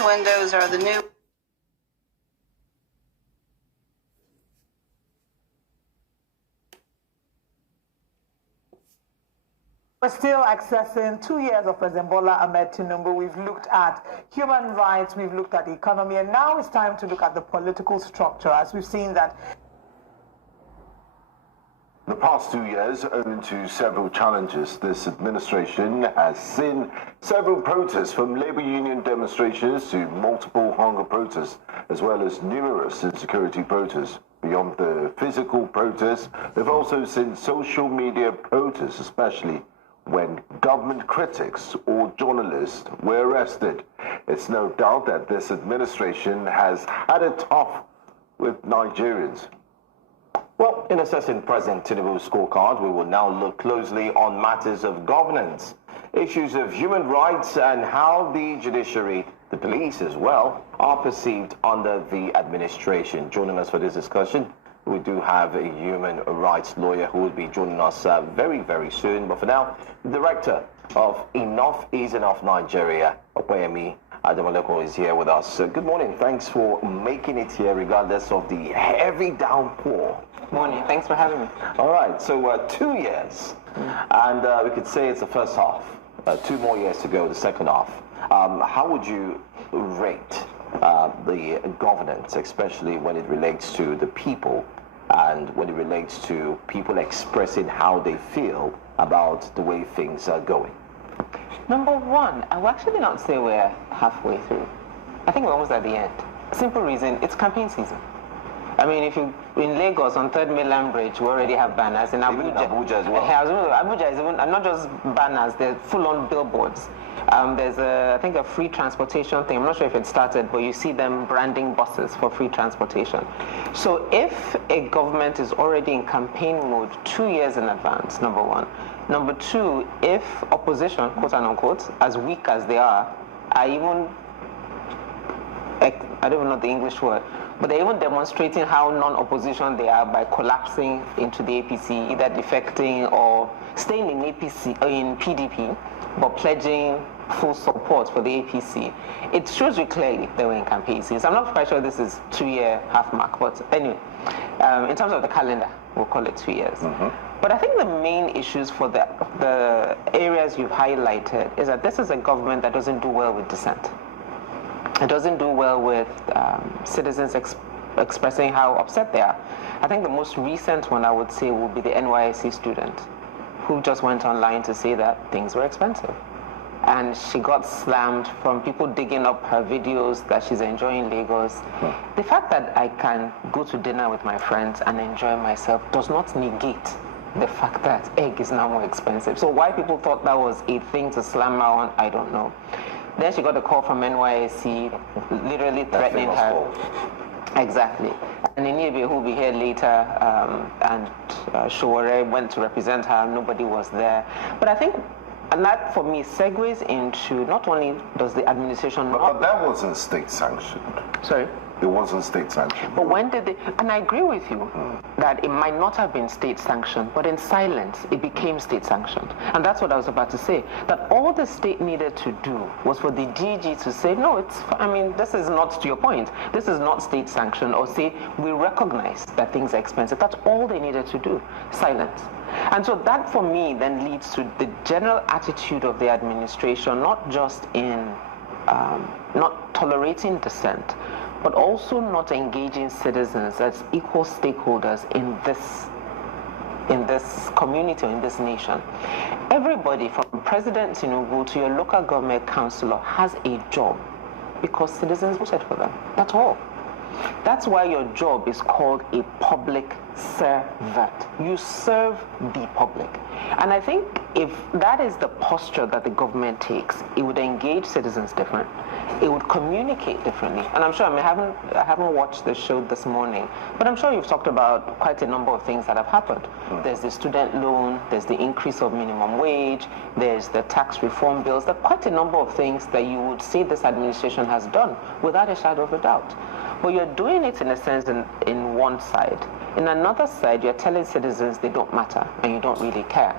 These windows are the new. We're still accessing 2 years of President Bola Ahmed Tinubu. We've looked at human rights, we've looked at the economy, and now it's time to look at the political structure, as we've seen that. The past 2 years, owing to several challenges, this administration has seen several protests, from labor union demonstrations to multiple hunger protests, as well as numerous insecurity protests. Beyond the physical protests, they've also seen social media protests, especially when government critics or journalists were arrested. It's no doubt that this administration has had it tough with Nigerians. Well, in assessing President Tinubu's scorecard, we will now look closely on matters of governance, issues of human rights, and how the judiciary, the police as well, are perceived under the administration. Joining us for this discussion, we do have a human rights lawyer who will be joining us very, very soon. But for now, the director of Enough is Enough Nigeria, Omoye Adamoleko, is here with us. Good morning. Thanks for making it here, regardless of the heavy downpour. Morning. Thanks for having me. All right. So 2 years, and we could say it's the first half. 2 more years to go, the second half. How would you rate the governance, especially when it relates to the people and when it relates to people expressing how they feel about the way things are going? Number one, I will actually not say we're halfway through. I think we're almost at the end. Simple reason, it's campaign season. I mean, if you in Lagos on 3rd Mainland Bridge, we already have banners. In Abuja, Abuja as well. Abuja is even, and not just banners, they're full-on billboards. There's I think a free transportation thing. I'm not sure if it started, but you see them branding buses for free transportation. So if a government is already in campaign mode 2 years in advance, number one. Number two, if opposition, quote and unquote, as weak as they are even, I don't even know the English word, but they're even demonstrating how non-opposition they are by collapsing into the APC, either defecting or staying in APC or in PDP, but pledging full support for the APC. It shows you clearly they were in campaign season. I'm not quite sure this is 2 year half mark, but anyway, in terms of the calendar, we'll call it 2 years. But I think the main issues for the areas you've highlighted is that this is a government that doesn't do well with dissent. It doesn't do well with citizens expressing how upset they are. I think the most recent one I would say would be the NYSC student who just went online to say that things were expensive. And she got slammed from people digging up her videos that she's enjoying Lagos. The fact that I can go to dinner with my friends and enjoy myself does not negate the fact that egg is now more expensive. So why people thought that was a thing to slam her on, I don't know. Then she got a call from NYSC, literally threatening her. Exactly. And Inebe, who will be here later, and Showore went to represent her. Nobody was there. But I think, and that for me segues into not only does the administration... But that wasn't state sanctioned. Sorry? It wasn't state sanctioned. But when did they... And I agree with you that it might not have been state sanctioned, but in silence, it became state sanctioned. And that's what I was about to say, that all the state needed to do was for the DG to say, no, this is not, to your point, this is not state sanctioned, or say, we recognize that things are expensive. That's all they needed to do, silence. And so that, for me, then leads to the general attitude of the administration, not just in not tolerating dissent, but also not engaging citizens as equal stakeholders in this community or in this nation. Everybody from President Tinubu to your local government councillor has a job because citizens voted for them. That's all. That's why your job is called a public servant. You serve the public. And I think if that is the posture that the government takes, it would engage citizens different. It would communicate differently. And I'm sure, I haven't watched the show this morning, but I'm sure you've talked about quite a number of things that have happened. There's the student loan, there's the increase of minimum wage, there's the tax reform bills. There are quite a number of things that you would say this administration has done without a shadow of a doubt. But you're doing it in a sense in one side. In another side, you're telling citizens they don't matter and you don't really care.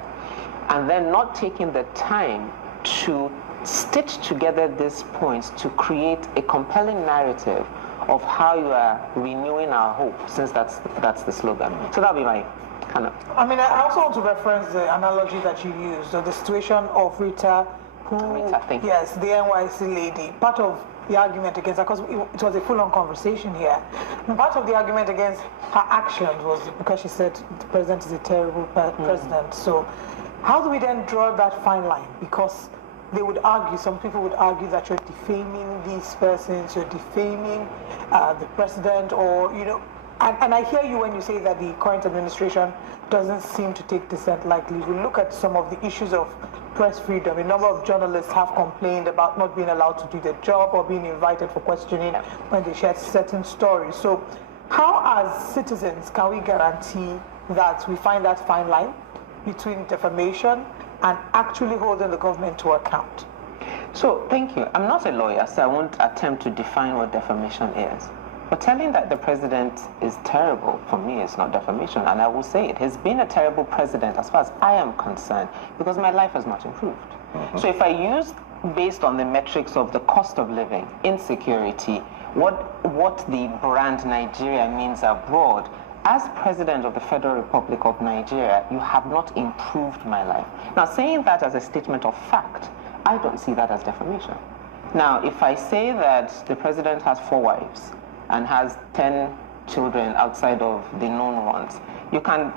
And then not taking the time to stitch together these points to create a compelling narrative of how you are renewing our hope, since that's the slogan. So that'll be my kind of... I mean, I also want to reference the analogy that you used, the situation of Rita, thank you. Yes, the NYC lady. Part of the argument against her, because it was a full-on conversation here, and part of the argument against her actions was because she said the president is a terrible president. So how do we then draw that fine line? Because they would argue, some people would argue that you're defaming these persons, you're defaming the president, or, you know, and I hear you when you say that the current administration doesn't seem to take dissent lightly. We look at some of the issues of press freedom. A number of journalists have complained about not being allowed to do their job or being invited for questioning when they share certain stories. So how, as citizens, can we guarantee that we find that fine line between defamation and actually holding the government to account? So, thank you. I'm not a lawyer, so I won't attempt to define what defamation is. But telling that the president is terrible, for me, is not defamation, and I will say it. He's been a terrible president as far as I am concerned, because my life has not improved. So if I use, based on the metrics of the cost of living, insecurity, what the brand Nigeria means abroad, as President of the Federal Republic of Nigeria, you have not improved my life. Now, saying that as a statement of fact, I don't see that as defamation. Now, if I say that the president has 4 wives and has 10 children outside of the known ones, you can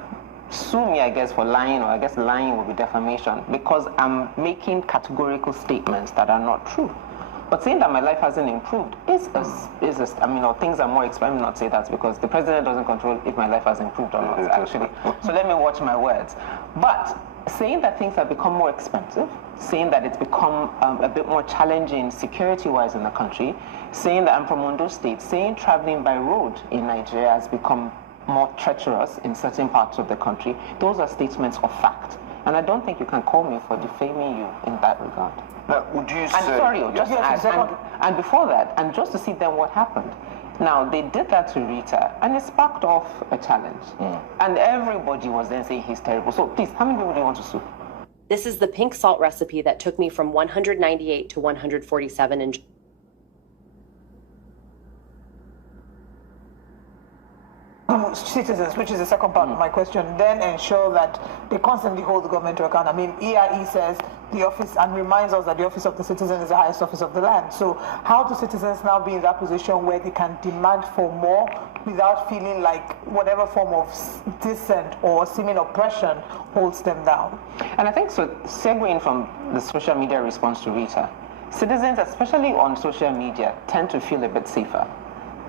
sue me, I guess, for lying, or I guess lying will be defamation, because I'm making categorical statements that are not true. But saying that my life hasn't improved I mean, or things are more expensive. Let me not say that, because the president doesn't control if my life has improved or not, actually. So let me watch my words. But saying that things have become more expensive, saying that it's become a bit more challenging security-wise in the country, saying that I'm from Ondo State, saying traveling by road in Nigeria has become more treacherous in certain parts of the country, those are statements of fact. And I don't think you can call me for defaming you in that regard. Now, would you say... And sorry, just to add, and before that, and just to see then what happened. Now, they did that to Rita, and it sparked off a challenge. And everybody was then saying he's terrible. So please, how many people do you want to sue? This is the pink salt recipe that took me from 198 to 147 in... Citizens, which is the second part of my question, then ensure that they constantly hold the government to account. I mean, EIE says the office, and reminds us that the office of the citizen is the highest office of the land. So how do citizens now be in that position where they can demand for more without feeling like whatever form of dissent or seeming oppression holds them down? And I think, so segueing from the social media response to Rita, citizens, especially on social media, tend to feel a bit safer.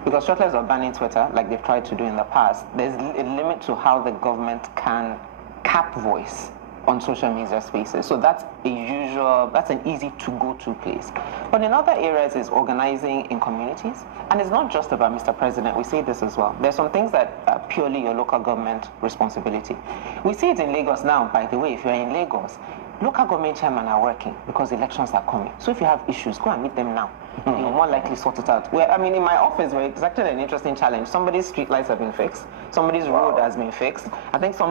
Because shortless of banning Twitter, like they've tried to do in the past, there's a limit to how the government can cap voice on social media spaces. So that's an easy to-go-to place. But in other areas is organizing in communities. And it's not just about Mr. President, we say this as well. There's some things that are purely your local government responsibility. We see it in Lagos now, by the way. If you're in Lagos, local government chairmen are working because elections are coming. So if you have issues, go and meet them now. You'll more likely sort it out. I mean, in my office, it's actually an interesting challenge. Somebody's street lights have been fixed. Somebody's road has been fixed. I think 2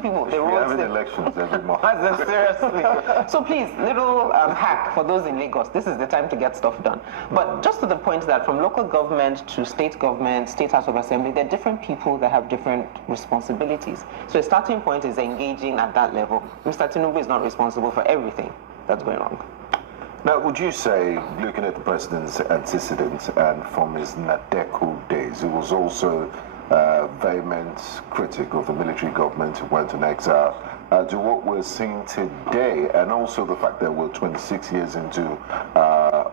people. We're having elections every month. Seriously. So please, little hack for those in Lagos. This is the time to get stuff done. But just to the point that from local government to state government, state house of assembly, there are different people that have different responsibilities. So a starting point is engaging at that level. Mr. Tinubu is not responsible for everything that's going wrong. Now, would you say, looking at the president's antecedents and from his Nadeko days, he was also a vehement critic of the military government who went in exile, to what we're seeing today, and also the fact that we're 26 years into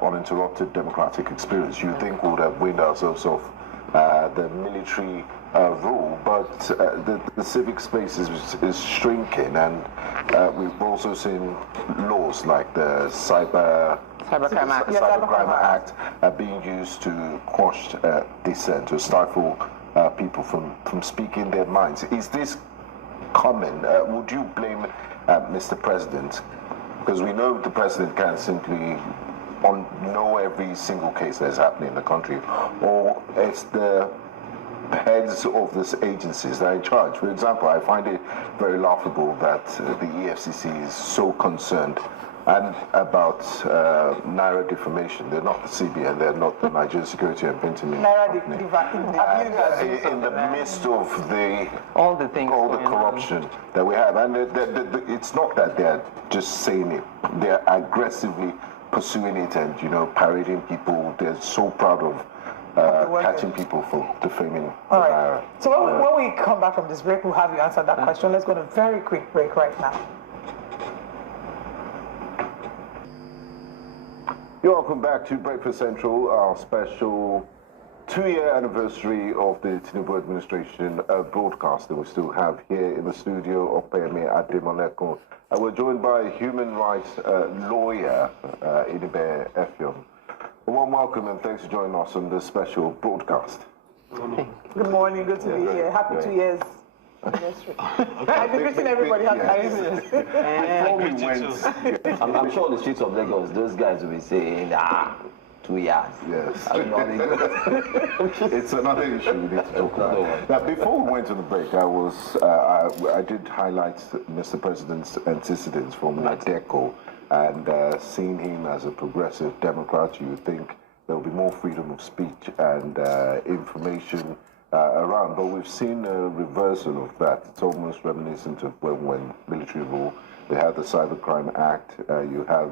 uninterrupted democratic experience, you think we would have weaned ourselves off the military rule, but the civic space is shrinking, and we've also seen laws like the Cybercrime Act being used to quash dissent, to stifle people from speaking their minds. Is this common? Would you blame Mr. President? Because we know the president can't simply know every single case that's happening in the country, or it's the heads of these agencies that are in charge. For example, I find it very laughable that the EFCC is so concerned And about Naira defamation, they're not the CBN, they're not the Nigerian Security and Printing Naira Company. In the midst of all the things, all the corruption that we have, and it's not that they're just saying it; they're aggressively pursuing it and parading people. They're so proud of catching people for defaming Naira. So when we come back from this break, we'll have you answer that question. Let's go to a very quick break right now. You're welcome back to Breakfast Central, our special 2-year anniversary of the Tinubu administration broadcast that we still have here in the studio of Omoye Ademoneko. And we're joined by human rights lawyer, Idibe Effiong. A warm welcome and thanks for joining us on this special broadcast. Good morning, good to be here. Happy 2 years. I've been greeting everybody. Before we went, I'm sure on the streets of Lagos, those guys will be saying, 2 years. Yes. It's another issue we need to talk about. Now, before we went to the break, I did highlight Mr. President's antecedents from Nadeco, and seeing him as a progressive Democrat, you would think there will be more freedom of speech and information around, but we've seen a reversal of that. It's almost reminiscent of when military rule, they had the Cybercrime Act, you have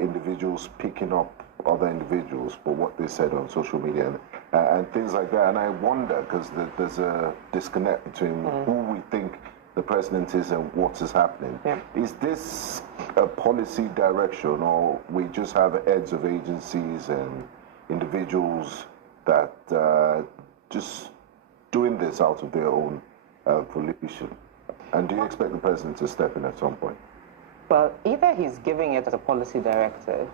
individuals picking up other individuals for what they said on social media and things like that. And I wonder, because there's a disconnect between who we think the president is and what is happening. Yeah. Is this a policy direction, or we just have heads of agencies and individuals that just doing this out of their own volition? And do you expect the president to step in at some point? Well, either he's giving it as a policy directive,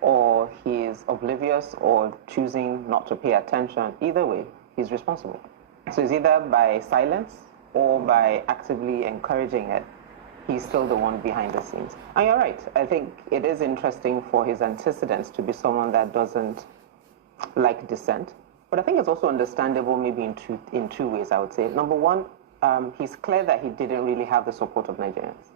or he's oblivious or choosing not to pay attention. Either way, he's responsible. So it's either by silence or by actively encouraging it. He's still the one behind the scenes. And you're right. I think it is interesting for his antecedents to be someone that doesn't like dissent. But I think it's also understandable maybe in two ways, I would say. Number one, he's clear that he didn't really have the support of Nigerians.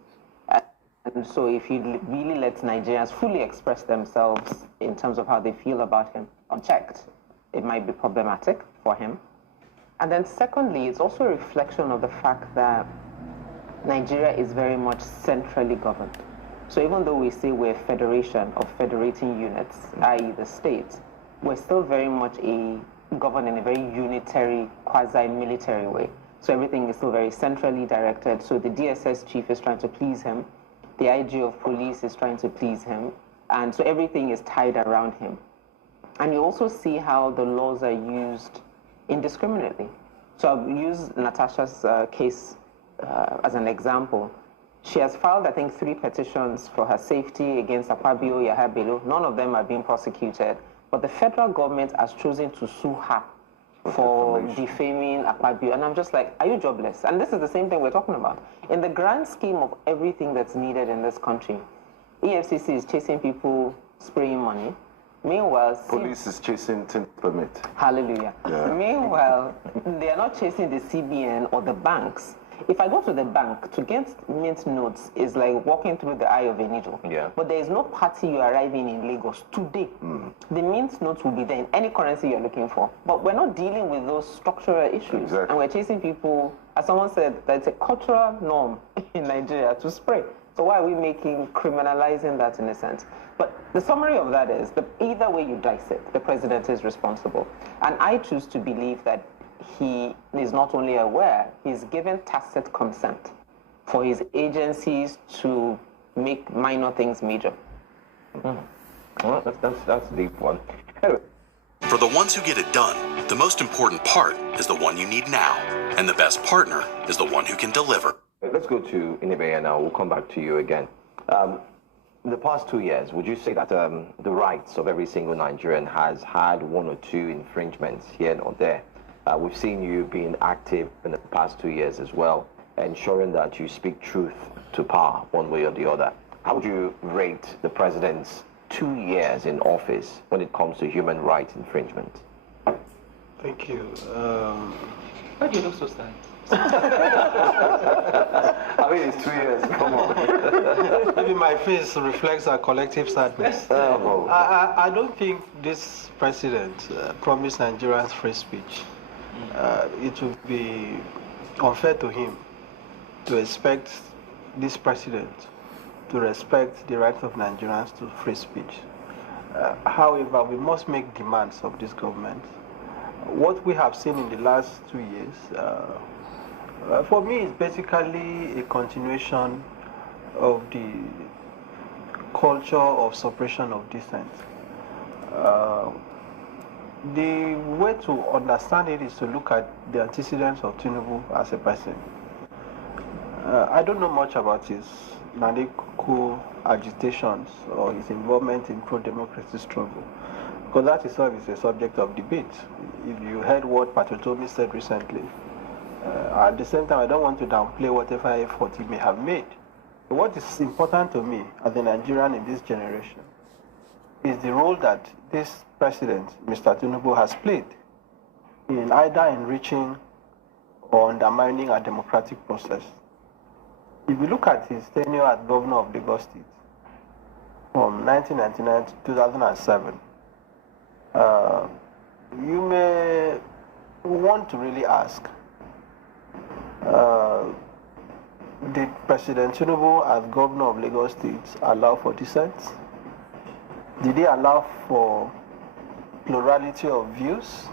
And so if he really lets Nigerians fully express themselves in terms of how they feel about him unchecked, it might be problematic for him. And then secondly, it's also a reflection of the fact that Nigeria is very much centrally governed. So even though we say we're a federation of federating units, i.e. the states, we're still very much governed in a very unitary, quasi-military way. So everything is still very centrally directed. So the DSS chief is trying to please him. The IG of police is trying to please him. And so everything is tied around him. And you also see how the laws are used indiscriminately. So I'll use Natasha's case as an example. She has filed, I think, 3 petitions for her safety against Akpabio, Yahya Bello. None of them are being prosecuted. But the federal government has chosen to sue her for defaming Akpabio. And I'm just like, are you jobless? And this is the same thing we're talking about. In the grand scheme of everything that's needed in this country, EFCC is chasing people spraying money. Meanwhile, police is chasing tin permit. Hallelujah. Yeah. Meanwhile, they are not chasing the CBN or the banks. If I go to the bank, to get mint notes is like walking through the eye of a needle. Yeah. But there is no party you arriving in Lagos today. The mint notes will be there in any currency you're looking for. But we're not dealing with those structural issues. Exactly. And we're chasing people, as someone said, that's a cultural norm in Nigeria to spray. So why are we criminalizing that in a sense? But the summary of that is that either way you dice it, the president is responsible. And I choose to believe that he is not only aware, he's given tacit consent for his agencies to make minor things major. Well, that's a deep one. Anyway. For the ones who get it done, the most important part is the one you need now. And the best partner is the one who can deliver. Let's go to Idibe now. We'll come back to you again. In the past 2 years, would you say that the rights of every single Nigerian has had 1 or 2 infringements here or there? We've seen you being active in the past 2 years as well, ensuring that you speak truth to power one way or the other. How would you rate the president's 2 years in office when it comes to human rights infringement? Thank you. Why do you look so sad? I mean, it's 2 years. Come on. Maybe my face reflects our collective sadness. I don't think this president promised Nigerians free speech. It would be unfair to him to expect this president to respect the rights of Nigerians to free speech. However, we must make demands of this government. What we have seen in the last 2 years, for me, is basically a continuation of the culture of suppression of dissent. The way to understand it is to look at the antecedents of Tinubu as a person. I don't know much about his Naniku agitations or his involvement in pro-democracy struggle, because that itself is a subject of debate. If you heard what Patotomi said recently, at the same time, I don't want to downplay whatever effort he may have made. But what is important to me as a Nigerian in this generation is the role that this president, Mr. Tinubu, has played in either enriching or undermining our democratic process. If you look at his tenure as governor of Lagos State from 1999 to 2007, you may want to really ask, did President Tinubu as governor of Lagos State allow for dissent? Did he allow for plurality of views?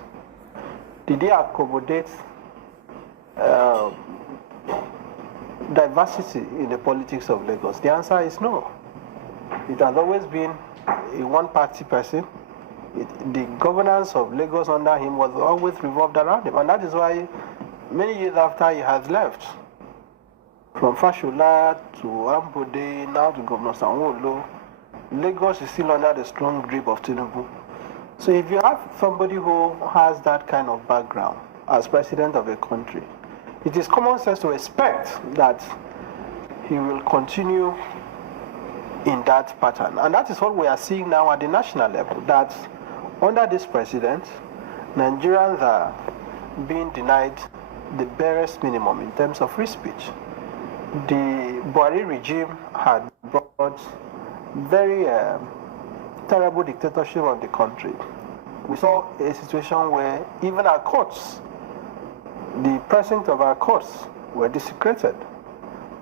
Did he accommodate diversity in the politics of Lagos? The answer is no. It has always been a one-party person. The governance of Lagos under him was always revolved around him, and that is why many years after he has left, from Fashola to Ambode, now to Governor Sanwo-Olu, Lagos is still under the strong grip of Tinubu. So if you have somebody who has that kind of background as president of a country, it is common sense to expect that he will continue in that pattern. And that is what we are seeing now at the national level, that under this president, Nigerians are being denied the barest minimum in terms of free speech. The Buhari regime had brought very terrible dictatorship of the country. We saw a situation where even our courts, the precinct of our courts, were desecrated.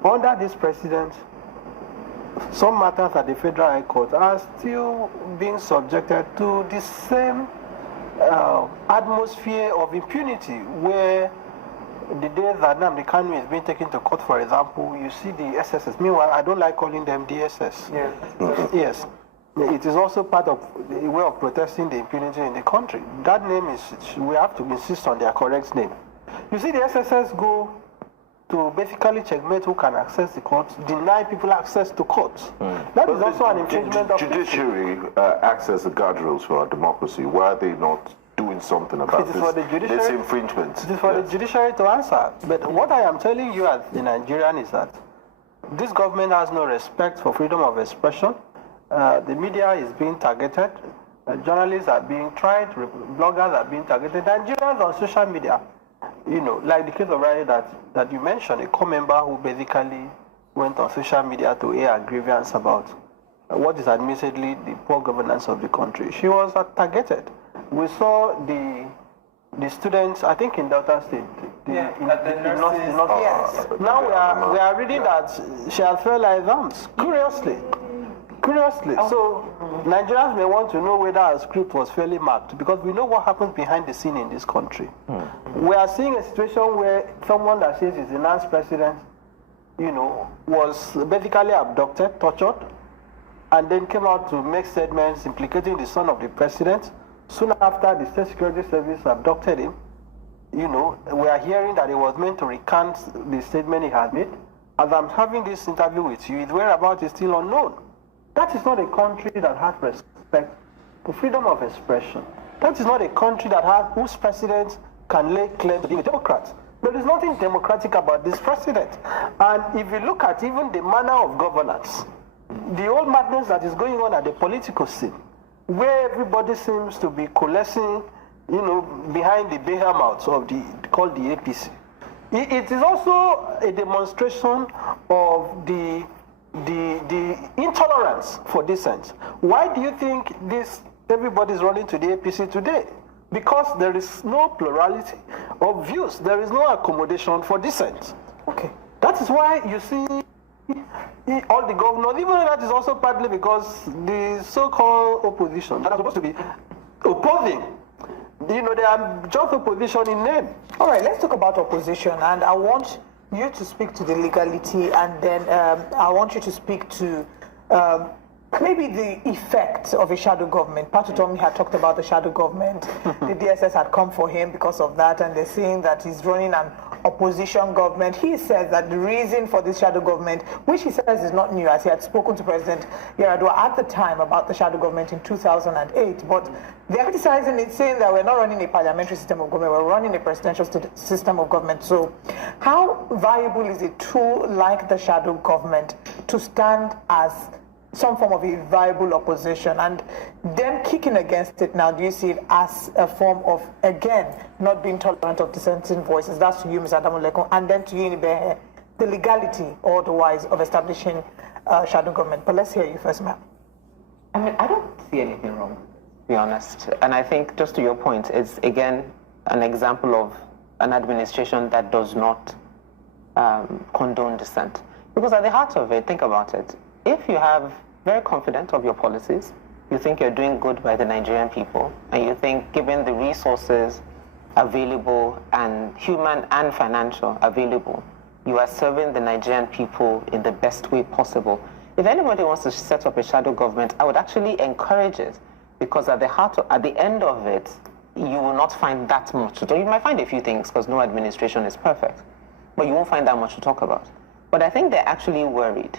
Under this president, some matters at the Federal High Court are still being subjected to the same atmosphere of impunity, where the day that Nnamdi Kanu is being taken to court, for example, you see the SSS. Meanwhile, I don't like calling them DSS. Yeah. Yes. It is also part of a way of protesting the impunity in the country. That name is, we have to insist on their correct name. You see, the SSS go to basically checkmate who can access the courts, deny people access to courts. That is also an infringement of judiciary acts as the guardrails for our democracy. Why are they not doing something about this infringement? It is for the judiciary to answer. But what I am telling you as the Nigerian is that this government has no respect for freedom of expression. The media is being targeted. Journalists are being tried. Bloggers are being targeted. Nigerians on social media, you know, like the case of Riley that you mentioned, a co-member who basically went on social media to air a grievance about what is admittedly the poor governance of the country. She was targeted. We saw the students, I think in Delta State. Now we are reading that she has felt like thumbs. Curiously. So Nigerians may want to know whether our script was fairly marked, because we know what happens behind the scene in this country. We are seeing a situation where someone that says is the last president, you know, was basically abducted, tortured, and then came out to make statements implicating the son of the president. Soon after, the State Security Service abducted him. You know, we are hearing that he was meant to recant the statement he had made. As I'm having this interview with you, his whereabouts is still unknown. That is not a country that has respect for freedom of expression. That is not a country that has whose president can lay claim to be a Democrat. There is nothing democratic about this president. And if you look at even the manner of governance, the old madness that is going on at the political scene, where everybody seems to be coalescing, you know, behind the behemoths of called the APC. it is also a demonstration of the intolerance for dissent. Why do you think everybody's running to the APC today? Because there is no plurality of views. There is no accommodation for dissent. Okay. That is why you see all the governors, even though that is also partly because the so-called opposition that are supposed to be opposing, they are just opposition in name. All right, let's talk about opposition, and I want you to speak to the legality, and then I want you to speak to maybe the effect of a shadow government. Patutomi had talked about the shadow government. The DSS had come for him because of that, and they're saying that he's running an opposition government. He says that the reason for this shadow government, which he says is not new, as he had spoken to President Yar'Adua at the time about the shadow government in 2008, but they're criticizing it, saying that we're not running a parliamentary system of government, we're running a presidential system of government. So how viable is a tool like the shadow government to stand as some form of a viable opposition, and them kicking against it now? Do you see it as a form of, again, not being tolerant of dissenting voices? That's to you, Mr. Adamulekun, and then to you, Nibehe, the legality or otherwise of establishing shadow government. But let's hear you first, ma'am. I mean, I don't see anything wrong, to be honest. And I think, just to your point, it's again an example of an administration that does not condone dissent. Because at the heart of it, think about it. If you have very confident of your policies, you think you're doing good by the Nigerian people, and you think given the resources available and human and financial available, you are serving the Nigerian people in the best way possible. If anybody wants to set up a shadow government, I would actually encourage it, because at the end of it, you will not find that much to talk. You might find a few things, because no administration is perfect, but you won't find that much to talk about. But I think they're actually worried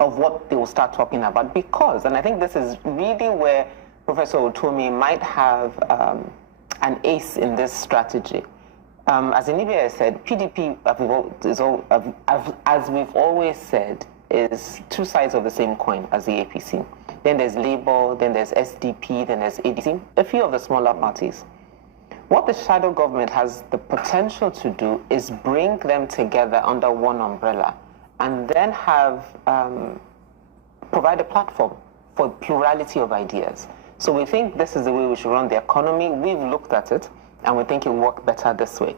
of what they will start talking about, because, and I think this is really where Professor Otomi might have an ace in this strategy. As Inibia said, PDP, as we've always said, is two sides of the same coin as the APC. Then there's Labour, then there's SDP, then there's ADC, a few of the smaller parties. What the shadow government has the potential to do is bring them together under one umbrella, and then have provide a platform for plurality of ideas. So we think this is the way we should run the economy. We've looked at it, and we think it will work better this way.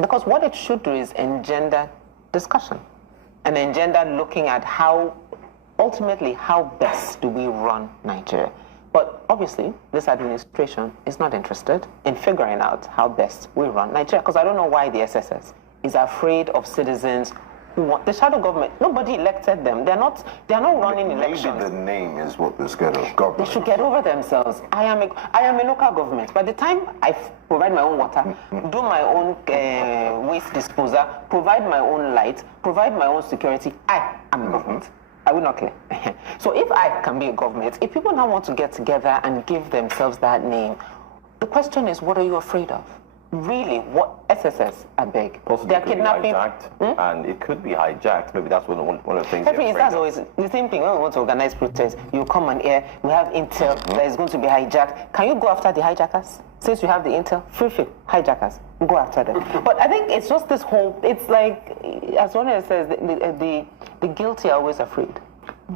Because what it should do is engender discussion, and engender looking at ultimately, how best do we run Nigeria. But obviously, this administration is not interested in figuring out how best we run Nigeria, because I don't know why the SSS is afraid of citizens who want the shadow government. Nobody elected them. They're not running elections. Maybe the name is what they're scared of. Government. They should get over themselves. I am a local government. By the time I provide my own water, do my own waste disposal, provide my own light, provide my own security, I am a government. I will not care. So if I can be a government, if people now want to get together and give themselves that name, the question is, what are you afraid of? Really, what SSS, I beg. Possibly they're kidnapping. And it could be hijacked. Maybe that's one of the things. That's always the same thing. When we want to organize protests, you come on air, we have intel that is going to be hijacked. Can you go after the hijackers? Since you have the intel, free hijackers, go after them. But I think it's just this whole, it's like, as one says, the guilty are always afraid.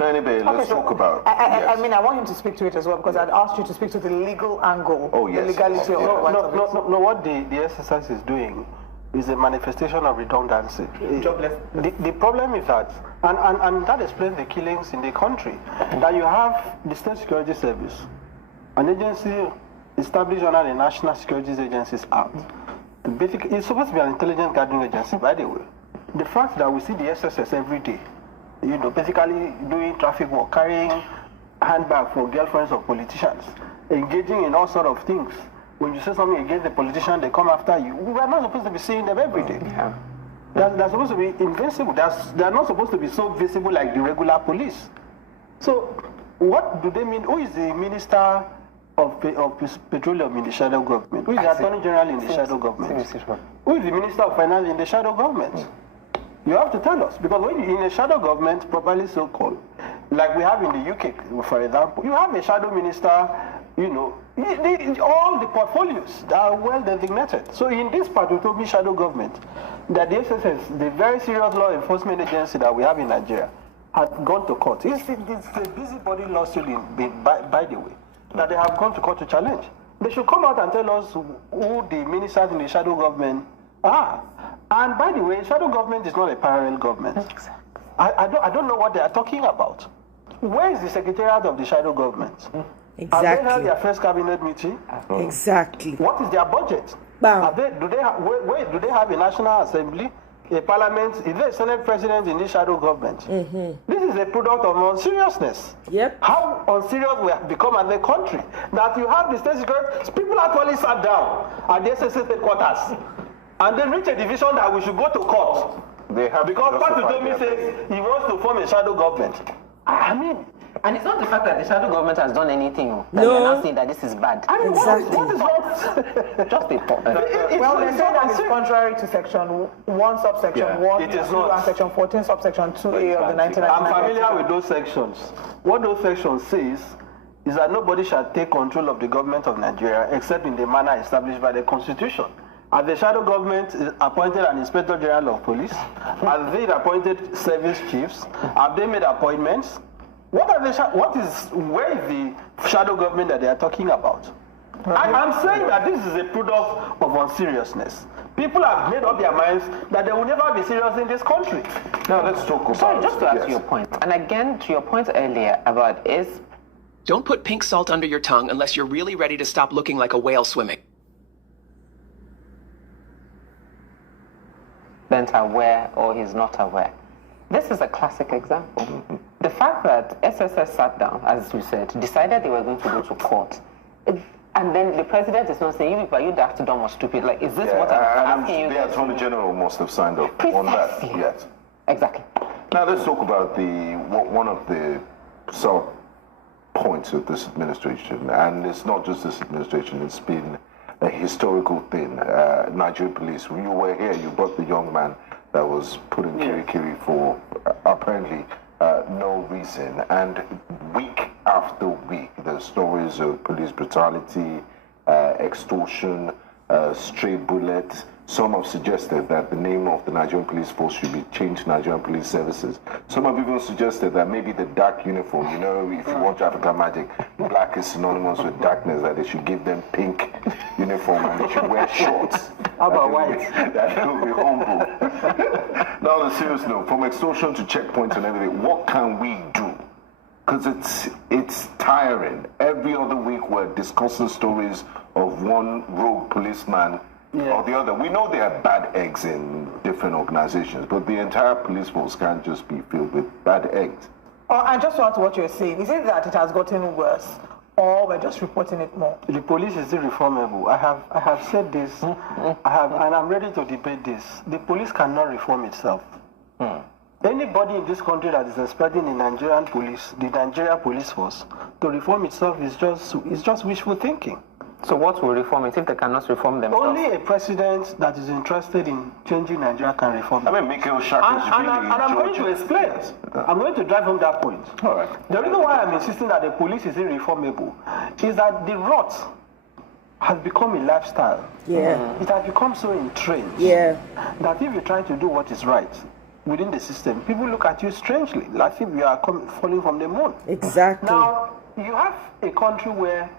Anyway, let's talk about. I mean, I want him to speak to it as well, because I'd asked you to speak to the legal angle, the legality of it. No, what the SSS is doing is a manifestation of redundancy. The problem is that, and that explains the killings in the country, that you have the State Security Service, an agency established under the National Security Agencies Act. It's supposed to be an intelligence gathering agency, by the way. The fact that we see the SSS every day, basically doing traffic work, carrying handbags for girlfriends of politicians, engaging in all sorts of things. When you say something against the politician, they come after you. We are not supposed to be seeing them every day. Yeah. They're supposed to be invincible. They're not supposed to be so visible like the regular police. So what do they mean? Who is the Minister of Petroleum in the shadow government? Who is the Attorney General in the shadow government? Who is the Minister of Finance in the shadow government? You have to tell us, because when you're in a shadow government, properly so-called, like we have in the UK, for example, you have a shadow minister all the portfolios are well designated. So in this part, we told me shadow government, that the SSS, the very serious law enforcement agency that we have in Nigeria, had gone to court. It's a busybody lawsuit, by the way, that they have gone to court to challenge. They should come out and tell us who the ministers in the shadow government are. And by the way, shadow government is not a parallel government. Exactly. I don't know what they are talking about. Where is the secretariat of the shadow government? Exactly. Have they held their first cabinet meeting? Exactly. What is their budget? Bam. Do they have a national assembly, a parliament? Is there a senate president in this shadow government? This is a product of unseriousness. Yep. How unserious we have become as a country that you have the state security. People actually sat down at the SSS headquarters and they reached a division that we should go to court. They have Because Patu Tomi says he wants to form a shadow government. I mean, And it's not the fact that the shadow government has done anything that No. you're not saying that this is bad. I mean, Exactly. what is wrong? Just a point. Well, they say that it's contrary to section 1, subsection Yeah, 1, it is 2, not. and section 14, subsection 2A of the 1999. I'm familiar with those sections. What those sections says is that nobody shall take control of the government of Nigeria except in the manner established by the Constitution. As the shadow government is appointed an Inspector General of Police, as they appointed service chiefs, have they made appointments? Where is the shadow government that they are talking about? I'm saying that this is a product of unseriousness. People have made up their minds that they will never be serious in this country. Now let's talk about. Sorry, just to ask yes. your point, and again to your point earlier about is Don't put pink salt under your tongue unless you're really ready to stop looking like a whale swimming. aware or he's not aware. This is a classic example. The fact that SSS sat down, as you said, decided they were going to go to court, and then the president is not saying, you people, are you daft, dumb, or stupid? Like, is this what I'm asking you The guys to Attorney do? General must have signed up on that. Precisely. Yes. Exactly. Now let's talk about one of the sub points of this administration, and it's not just this administration. It's been a historical thing. Nigerian police. When you were here, you brought the young man that was put in Kirikiri for apparently no reason. And week after week, there's stories of police brutality, extortion, stray bullets. Some have suggested that the name of the Nigerian police force should be changed to Nigerian Police Services. Some have even suggested that maybe the dark uniform, you know, if you watch African Magic, black is synonymous with darkness, that they should give them pink uniform and they should wear shorts. How about white? That will be humble. Now, on a serious note, from extortion to checkpoints and everything, what can we do? Because it's tiring. Every other week we're discussing stories of one rogue policeman or the other. We know there are bad eggs in different organizations, but the entire police force can't just be filled with bad eggs. And just to add to what you're saying, is it that it has gotten worse, or we're just reporting it more? The police is irreformable. I have said this, and I'm ready to debate this. The police cannot reform itself. Anybody in this country that is expecting the Nigerian police, the Nigeria police force, to reform itself is just wishful thinking. So what will reform it if they cannot reform themselves? Only a president that is interested in changing Nigeria can reform it. I mean, Michael Shaka is really And I'm going to explain. I'm going to drive home that point. All right. The reason why I'm insisting that the police is irreformable is that the rot has become a lifestyle. Yeah. It has become so entrenched that if you try to do what is right within the system, people look at you strangely, like if you are falling from the moon. Exactly. Now, you have a country where,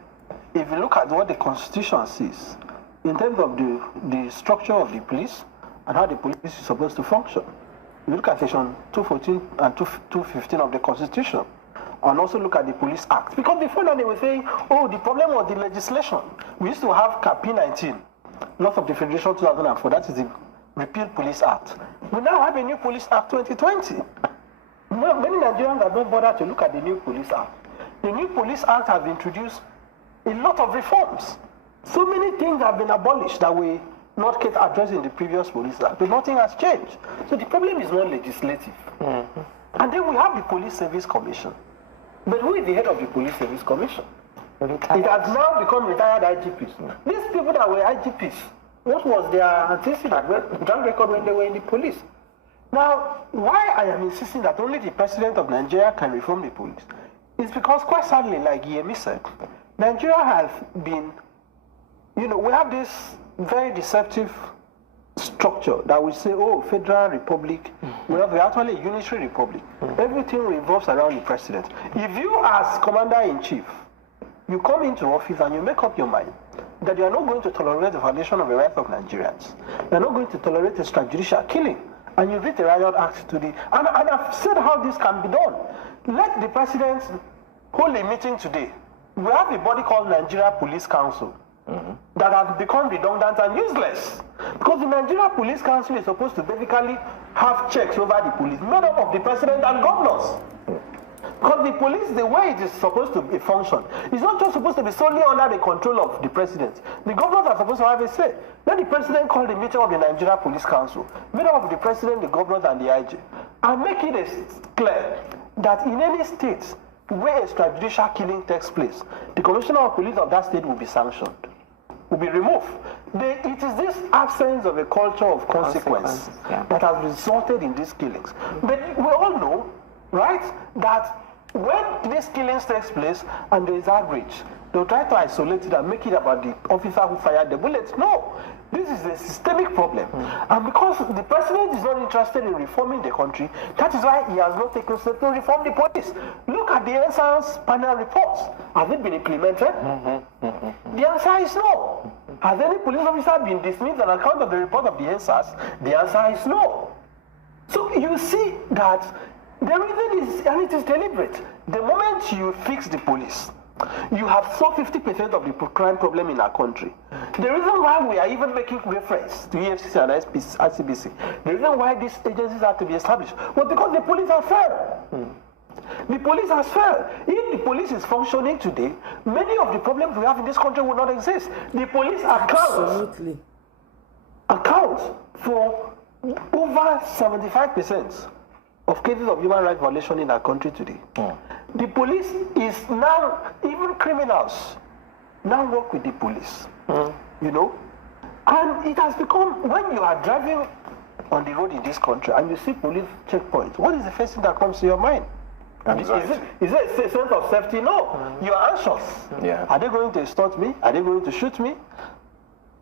if you look at what the Constitution says, in terms of the structure of the police and how the police is supposed to function, you look at section 214 and 215 of the Constitution, and also look at the Police Act. Because before that they were saying, oh, the problem was the legislation. We used to have P19, Laws of the Federation 2004, that is the Repealed Police Act. We now have a new Police Act 2020. Many Nigerians have not bothered to look at the new Police Act. The new Police Act has introduced a lot of reforms. So many things have been abolished that were not kept addressed in the previous Police Act, but nothing has changed. So the problem is not legislative. And then we have the Police Service Commission. But who is the head of the Police Service Commission? It has now become retired IGPs. These people that were IGPs, what was their antecedent, track record when they were in the police? Now, why I am insisting that only the president of Nigeria can reform the police is because, quite sadly, like Yemi said, Nigeria has been, we have this very deceptive structure that we say, oh, federal republic, we're actually a unitary republic. Everything revolves around the president. If you as commander-in-chief, you come into office and you make up your mind that you are not going to tolerate the violation of the rights of Nigerians. You are not going to tolerate extrajudicial killing. And you read the riot act today. And I've said how this can be done. Let the president hold a meeting today. We have a body called Nigeria Police Council that has become redundant and useless. Because the Nigeria Police Council is supposed to basically have checks over the police, made up of the president and governors. Because the police, the way it is supposed to be function, is not just supposed to be solely under the control of the president. The governors are supposed to have a say. Let the president call the meeting of the Nigeria Police Council, made up of the president, the governors, and the IG, and make it clear that in any state where extrajudicial killing takes place, the commissioner of police of that state will be sanctioned, will be removed. It is this absence of a culture of consequence that has resulted in these killings. But we all know, right, that when these killings takes place and there is outrage, they'll try to isolate it and make it about the officer who fired the bullets. No, this is a systemic problem. And because the president is not interested in reforming the country, that is why he has not taken steps to reform the police. Look at the NSAS panel reports. Have it been implemented? The answer is no. Has any police officer been dismissed on account of the report of the NSAS? The answer is no. So you see that the reason is, and it is deliberate, the moment you fix the police, you have solved 50% of the crime problem in our country. The reason why we are even making reference to EFCC and ICBC, the reason why these agencies have to be established, was because the police are fair. The police has failed. If the police is functioning today, many of the problems we have in this country would not exist. The police account for over 75% of cases of human rights violation in our country today. The police is now, even criminals, now work with the police. And it has become, when you are driving on the road in this country and you see police checkpoints, what is the first thing that comes to your mind? Is it a sense of safety? No. You are anxious. Are they going to extort me? Are they going to shoot me?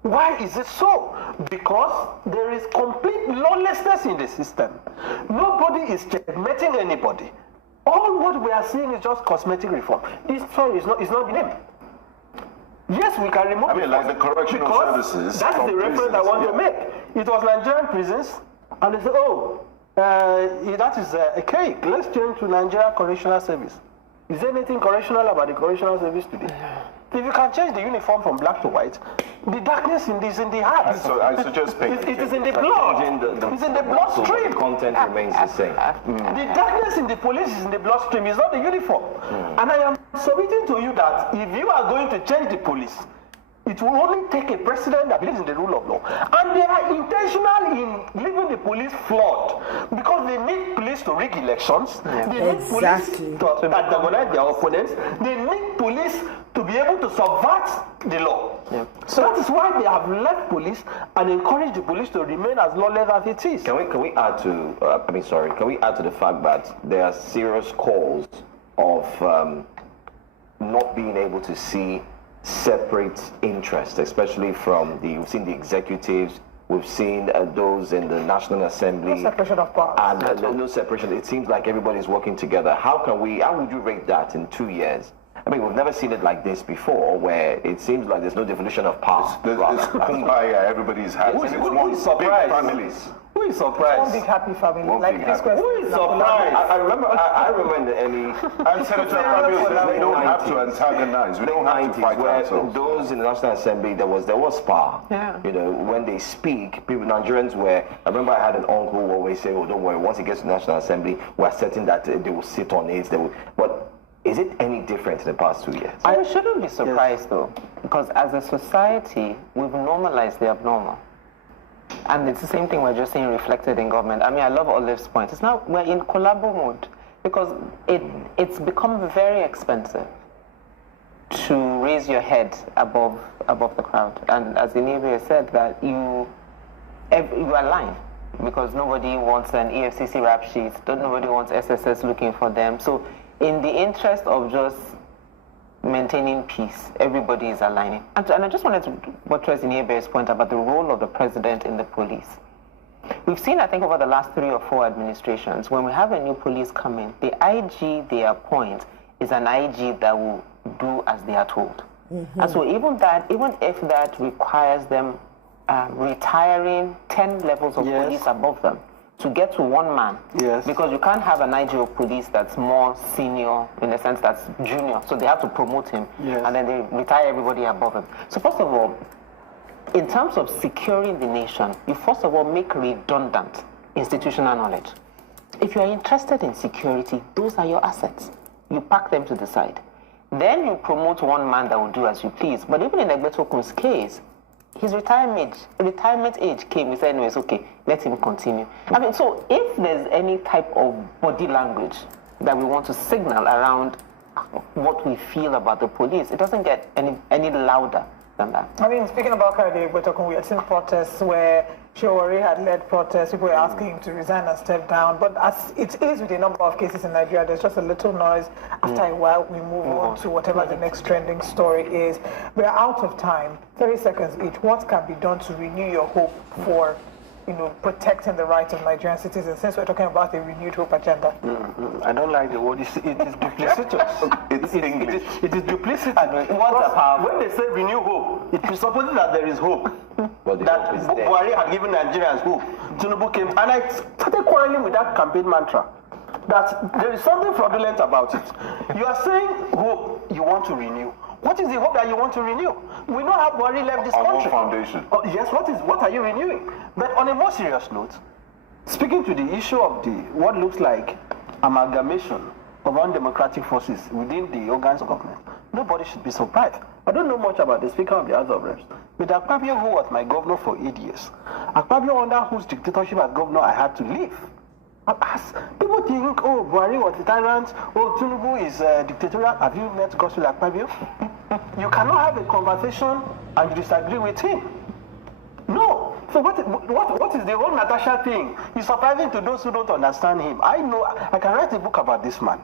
Why is it so? Because there is complete lawlessness in the system. Nobody is checkmating anybody. All what we are seeing is just cosmetic reform. This story is not the name. Yes, we can remove it. Like the correctional services. That's the reference I want to make. It was Nigerian prisons, and they said, that is a cake. Let's change to Nigeria Correctional Service. Is there anything correctional about the correctional service today? If you can change the uniform from black to white, the darkness is in the heart. So I suggest it is in the blood. It's in the bloodstream. The content remains the same. The darkness in the police is in the bloodstream. It's not the uniform. And I am submitting to you that if you are going to change the police, it will only take a president that believes in the rule of law. And they are intentional in leaving the police flawed because they need police to rig elections. They need police to antagonize their opponents. They need police to be able to subvert the law. So that is why they have left police and encouraged the police to remain as lawless as it is. Can we add to? Can we add to the fact that there are serious calls of not being able to see separate interests, especially from we've seen the executives, we've seen those in the National Assembly. No separation of powers. And no separation. It seems like everybody's working together. How would you rate that in 2 years? I mean, we've never seen it like this before, where it seems like there's no devolution of power. It's kumbaya, everybody's happy. Who is surprised? Who is surprised? One big happy family. Who is surprised? I remember in the early... And Senator Fabio says we don't have to antagonize. We don't have to fight ourselves. Those in the National Assembly, there was power. When they speak, Nigerians were... I remember I had an uncle who always say, oh, don't worry, once it gets to the National Assembly, we're certain that they will sit on it. But is it any different in the past 2 years? I shouldn't be surprised, though, because as a society, we've normalized the abnormal. And it's the same thing we're just seeing reflected in government. I mean, I love Olive's point. It's now we're in collabo mode because it's become very expensive to raise your head above the crowd. And as Inebe said, that you are lying because nobody wants an EFCC rap sheet. Nobody wants SSS looking for them. So in the interest of just maintaining peace. Everybody is aligning. And I just wanted to buttress Iniebe's point about the role of the president in the police. We've seen, I think, over the last 3 or 4 administrations, when we have a new police come in, the IG they appoint is an IG that will do as they are told. And so even if that requires them retiring 10 levels of police above them to get to one man, because you can't have an IG of police that's more senior, in the sense that's junior, so they have to promote him, and then they retire everybody above him. So first of all, in terms of securing the nation, you first of all make redundant institutional knowledge. If you are interested in security, those are your assets. You pack them to the side. Then you promote one man that will do as you please. But even in Egbetokun's case, his retirement age came. He said, no, it's okay, let him continue. I mean, so if there's any type of body language that we want to signal around what we feel about the police, it doesn't get any louder than that. I mean, speaking about Egbetokun, we had seen protests where Showore had led protests. People were asking him to resign and step down. But as it is with a number of cases in Nigeria, there's just a little noise. After a while, we move on to whatever the next trending story is. We're out of time. 30 seconds each. What can be done to renew your hope for, protecting the rights of Nigerian citizens, since we're talking about the renewed hope agenda? I don't like the word. It is duplicitous. It's English. It is duplicitous. When they say renew hope, it presupposes that there is hope. That Buhari had given Nigerians hope. Tinubu came, and I started quarreling with that campaign mantra, that there is something fraudulent about it. You are saying hope you want to renew. What is the hope that you want to renew? We know how Buhari left this country. Foundation. Oh, yes, what are you renewing? But on a more serious note, speaking to the issue of what looks like amalgamation of undemocratic forces within the organs of government, nobody should be surprised. I don't know much about the Speaker of the House of Reps, but Akpabio, who was my governor for 8 years, Akpabio, under whose dictatorship as governor I had to leave. People think, Buhari was a tyrant, Tinubu is dictatorial. Have you met Gospel Akpabio? You cannot have a conversation and you disagree with him. No. So what is the whole Natasha thing? It's surprising to those who don't understand him. I know, I can write a book about this man.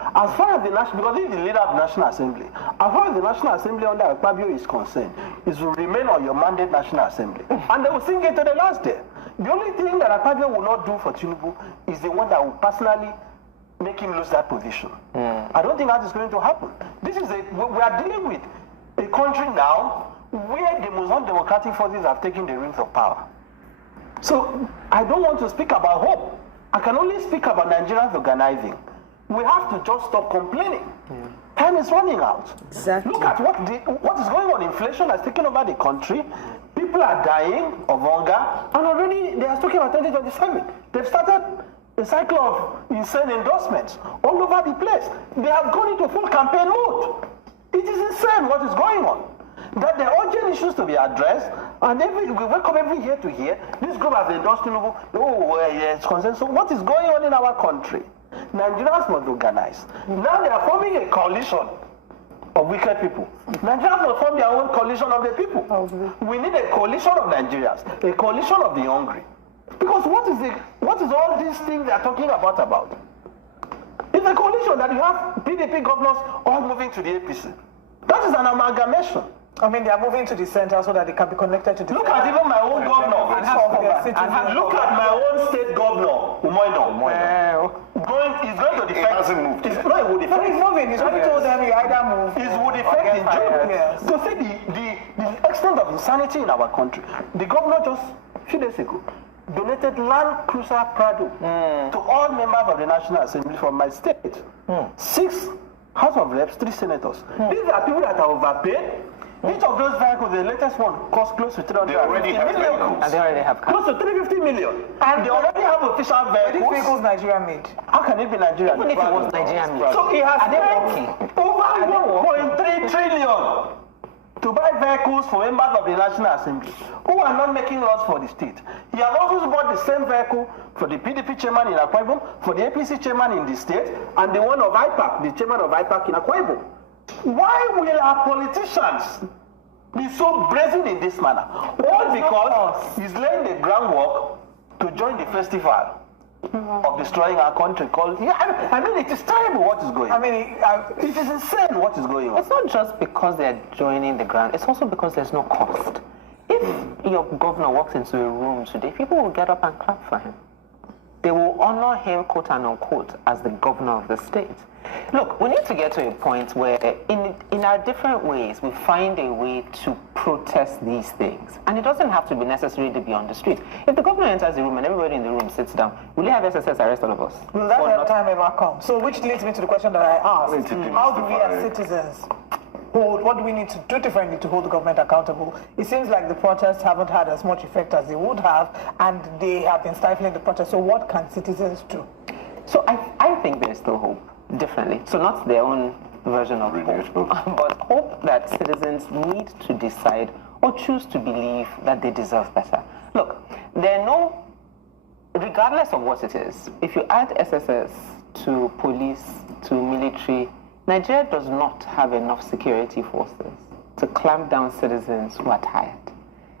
As far as the national, because he's the leader of the National Assembly, as far as the National Assembly under Akpabio is concerned, is to remain on your mandate National Assembly. And they will sing it to the last day. The only thing that Akpabio will not do for Tinubu is the one that will personally make him lose that position. I don't think that is going to happen. We are dealing with a country now where the most undemocratic forces have taken the reins of power. So I don't want to speak about hope. I can only speak about Nigerians organizing. We have to just stop complaining. Time is running out. Exactly. Look at what is going on. Inflation has taken over the country. People are dying of hunger, and already they are talking about 2027. They've started a cycle of insane endorsements all over the place. They have gone into full campaign mode. It is insane what is going on. That there are urgent issues to be addressed, and we wake up every year to hear this group has endorsed Tinubu. It's concerned. So what is going on in our country? Nigerians must organize. Now they are forming a coalition of wicked people. Nigerians must form their own coalition of the people. We need a coalition of Nigerians, a coalition of the hungry. Because what is all these things they are talking about? It's a coalition that you have PDP governors all moving to the APC. That is an amalgamation. I mean, they are moving to the center so that they can be connected to the Look at even my own governor. Look at my own state governor, Omoye. He's going to defect. It hasn't moved. He's moving. He's already told them you either move. It would defect in June. Yes. To see the extent of insanity in our country. The governor just a few days ago donated Land Cruiser Prado to all members of the National Assembly from my state. 6 House of Reps, 3 senators. These are people that are overpaid. Each of those vehicles, the latest one, costs close to 350 million. And they already have close to 350 million. And they already have official vehicles. These vehicles Nigeria made. How can it be Nigeria? Even if it was Nigeria made. So he has spent over 1.3 trillion to buy vehicles for members of the National Assembly who are not making laws for the state. He has also bought the same vehicle for the PDP chairman in Akwa Ibom, for the APC chairman in the state, and the one of IPAC, the chairman of IPAC in Akwa Ibom. Why will our politicians be so brazen in this manner? All because he's laying the groundwork to join the festival of destroying our country. I mean, it is terrible what is going on. I mean, It is insane what is going on. It's not just because they're joining the ground, it's also because there's no cost. If your governor walks into a room today, people will get up and clap for him. They will honor him, quote and unquote, as the governor of the state. Look, we need to get to a point where in our different ways, we find a way to protest these things. And it doesn't have to be necessarily to be on the street. If the governor enters the room and everybody in the room sits down, will he have SSS arrest all of us? will that time ever come? So, which leads me to the question that I asked. How do we as citizens what do we need to do differently to hold the government accountable? It seems like the protests haven't had as much effect as they would have, and they have been stifling the protest. So what can citizens do? So I think there's still hope, differently. So not their own version of hope, but hope that citizens need to decide or choose to believe that they deserve better. Look, regardless of what it is, if you add SSS to police, to military, Nigeria does not have enough security forces to clamp down citizens who are tired.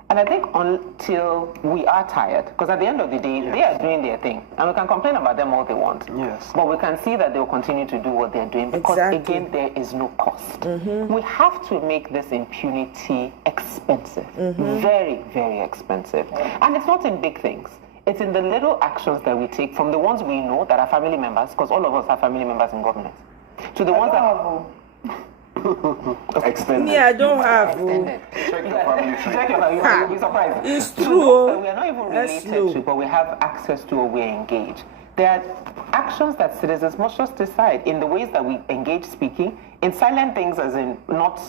And I think until we are tired, because at the end of the day, they are doing their thing. And we can complain about them all they want. Yes. But we can see that they will continue to do what they're doing because, again, there is no cost. We have to make this impunity expensive. Very, very expensive. And it's not in big things. It's in the little actions that we take from the ones we know that are family members, because all of us have family members in government, to the ones that Extended. Me, I don't have. Check your family tree. Check you'll be surprised. It's So true. we are not even related to, but we have access to or we're engaged. There are actions that citizens must just decide in the ways that we engage speaking, in silent things as in not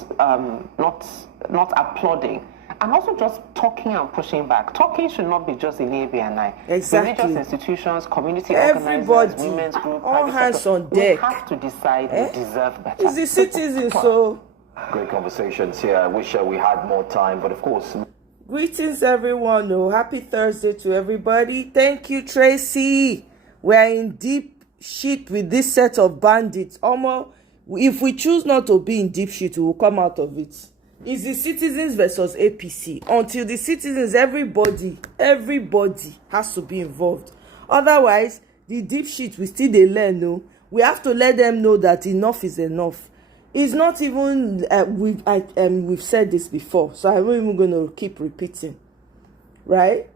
applauding, and also just talking and pushing back. Talking should not be just Ilebi and I. Exactly. Religious institutions, community Everybody, organizers, women's groups, all hands sector, on deck. We have to decide we deserve better. It's the citizens, so Great conversations here. I wish we had more time, but of course. greetings everyone. Oh, happy Thursday to everybody. Thank you, Tracy. We're in deep shit with this set of bandits. Almost, if we choose not to be in deep shit, we will come out of it. It's the citizens versus APC. Until the citizens, everybody has to be involved. Otherwise, the deep shit we still dey learn. No, we have to let them know that enough is enough. It's not even we've said this before, so I'm not even going to keep repeating. Right?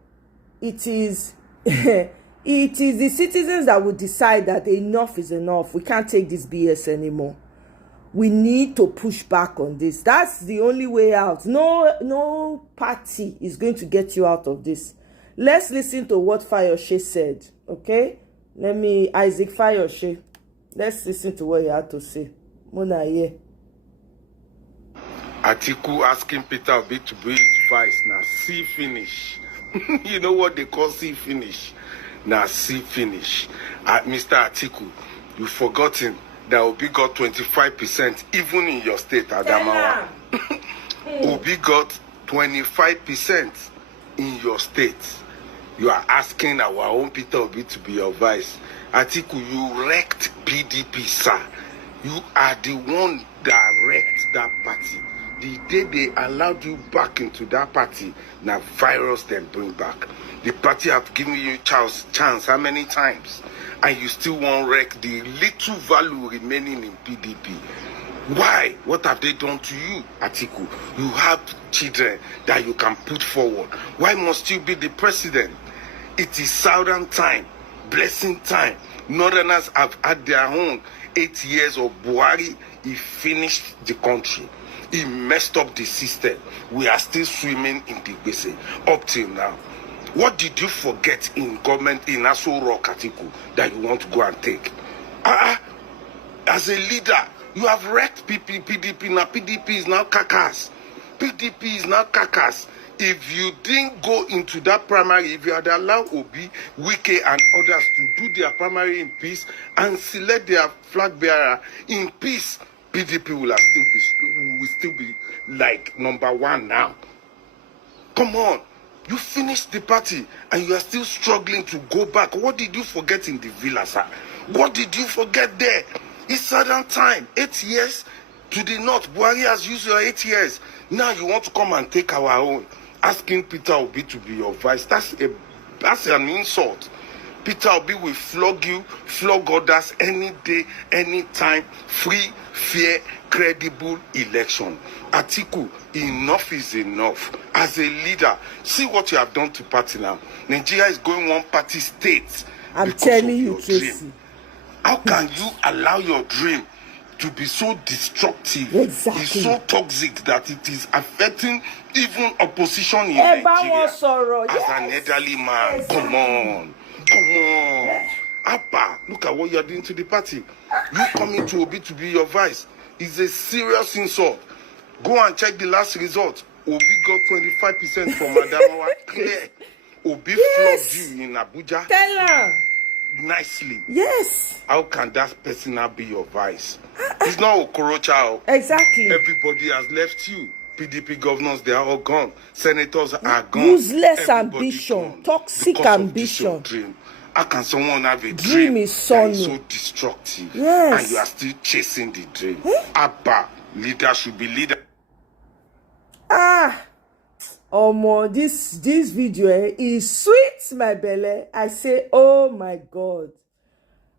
It is it is the citizens that will decide that enough is enough. We can't take this BS anymore. We need to push back on this. That's the only way out. No party is going to get you out of this. Let's listen to what Fayose said. Okay? Isaac Fayose. Let's listen to what he had to say. Mona here. Atiku asking Peter Obi to be his vice. Now see finish. You know what they call see finish? Now see finish. Mr. Atiku, you've forgotten that Obi got 25% even in your state, Adamawa. Obi got 25% in your state. You are asking our own Peter Obi to be your vice. Atiku, you wrecked PDP, sir. You are the one that wrecked that party. The day they allowed you back into that party, now virus them bring back. The party have given you chance how many times? And you still won't wreck the little value remaining in PDP. Why? What have they done to you, Atiku? You have children that you can put forward. Why must you be the president? It is southern time, blessing time. Northerners have had their own 8 years of Buhari. He finished the country. He messed up the system. We are still swimming in the basin up till now. What did you forget in government in Aso Rock, Atiku, that you want to go and take? As a leader, you have wrecked PDP. Now PDP is now carcass. PDP is now carcass. If you didn't go into that primary, if you had allowed Obi, Wike, and others to do their primary in peace and select their flag bearer in peace, PDP will still be like number one now. Come on. You finished the party and you are still struggling to go back. What did you forget in the villa, sir? What did you forget there? It's southern time. 8 years to the north. Buhari has used your 8 years. Now you want to come and take our own. Asking Peter Obi to be your vice. That's an insult. Peter Obi will flog you, flog others any day, any time. Free, fair, credible election. Atiku, enough is enough. As a leader, see what you have done to party now. Nigeria is going one party state. I'm telling you, Tracy. How can you allow your dream to be so destructive? Exactly. It's so toxic that it is affecting even opposition in Nigeria. As an elderly man, come on. Appa, look at what you are doing to the party. You coming to Obi to be your vice is a serious insult. Go and check the last result. Obi got 25% from Adamawa. Clear. Obi flogged you in Abuja. Tell her. Nicely. Yes. How can that person now be your vice? It's not Okorocha. Exactly. Everybody has left you. PDP governors, they are all gone. Senators are gone. Useless ambition. Toxic ambition. Dream. How can someone have a dream that is so destructive? Yes. And you are still chasing the dream. Abba, leader should be leader. Omo, this video is sweet, my belly. I say, oh my God.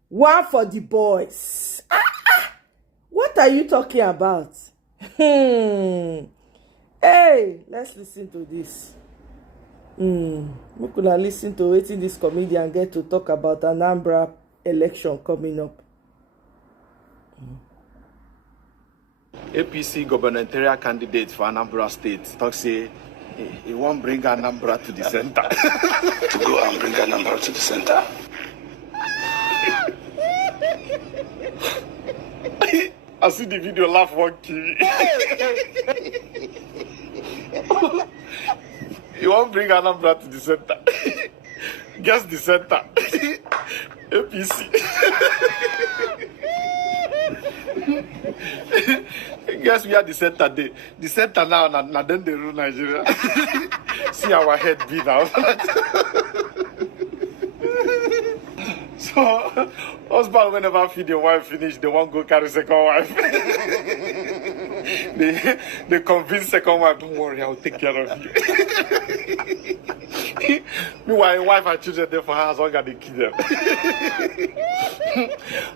One for the boys. What are you talking about? Hey, let's listen to this. We could listen to waiting this comedian get to talk about Anambra election coming up. APC gubernatorial candidate for Anambra State talk say he won't bring Anambra to the center. To go and bring Anambra to the center. I see the video, laugh one key. You won't bring Anambra to the center. Guess the center. APC. Guess we are the center day. The center now, na then they rule Nigeria. See our head be now. So, husband whenever feed your wife finish, they won't go carry second wife. they convince second wife, don't worry, I'll take care of you. Meanwhile, wife and children there for her as long as they kill them.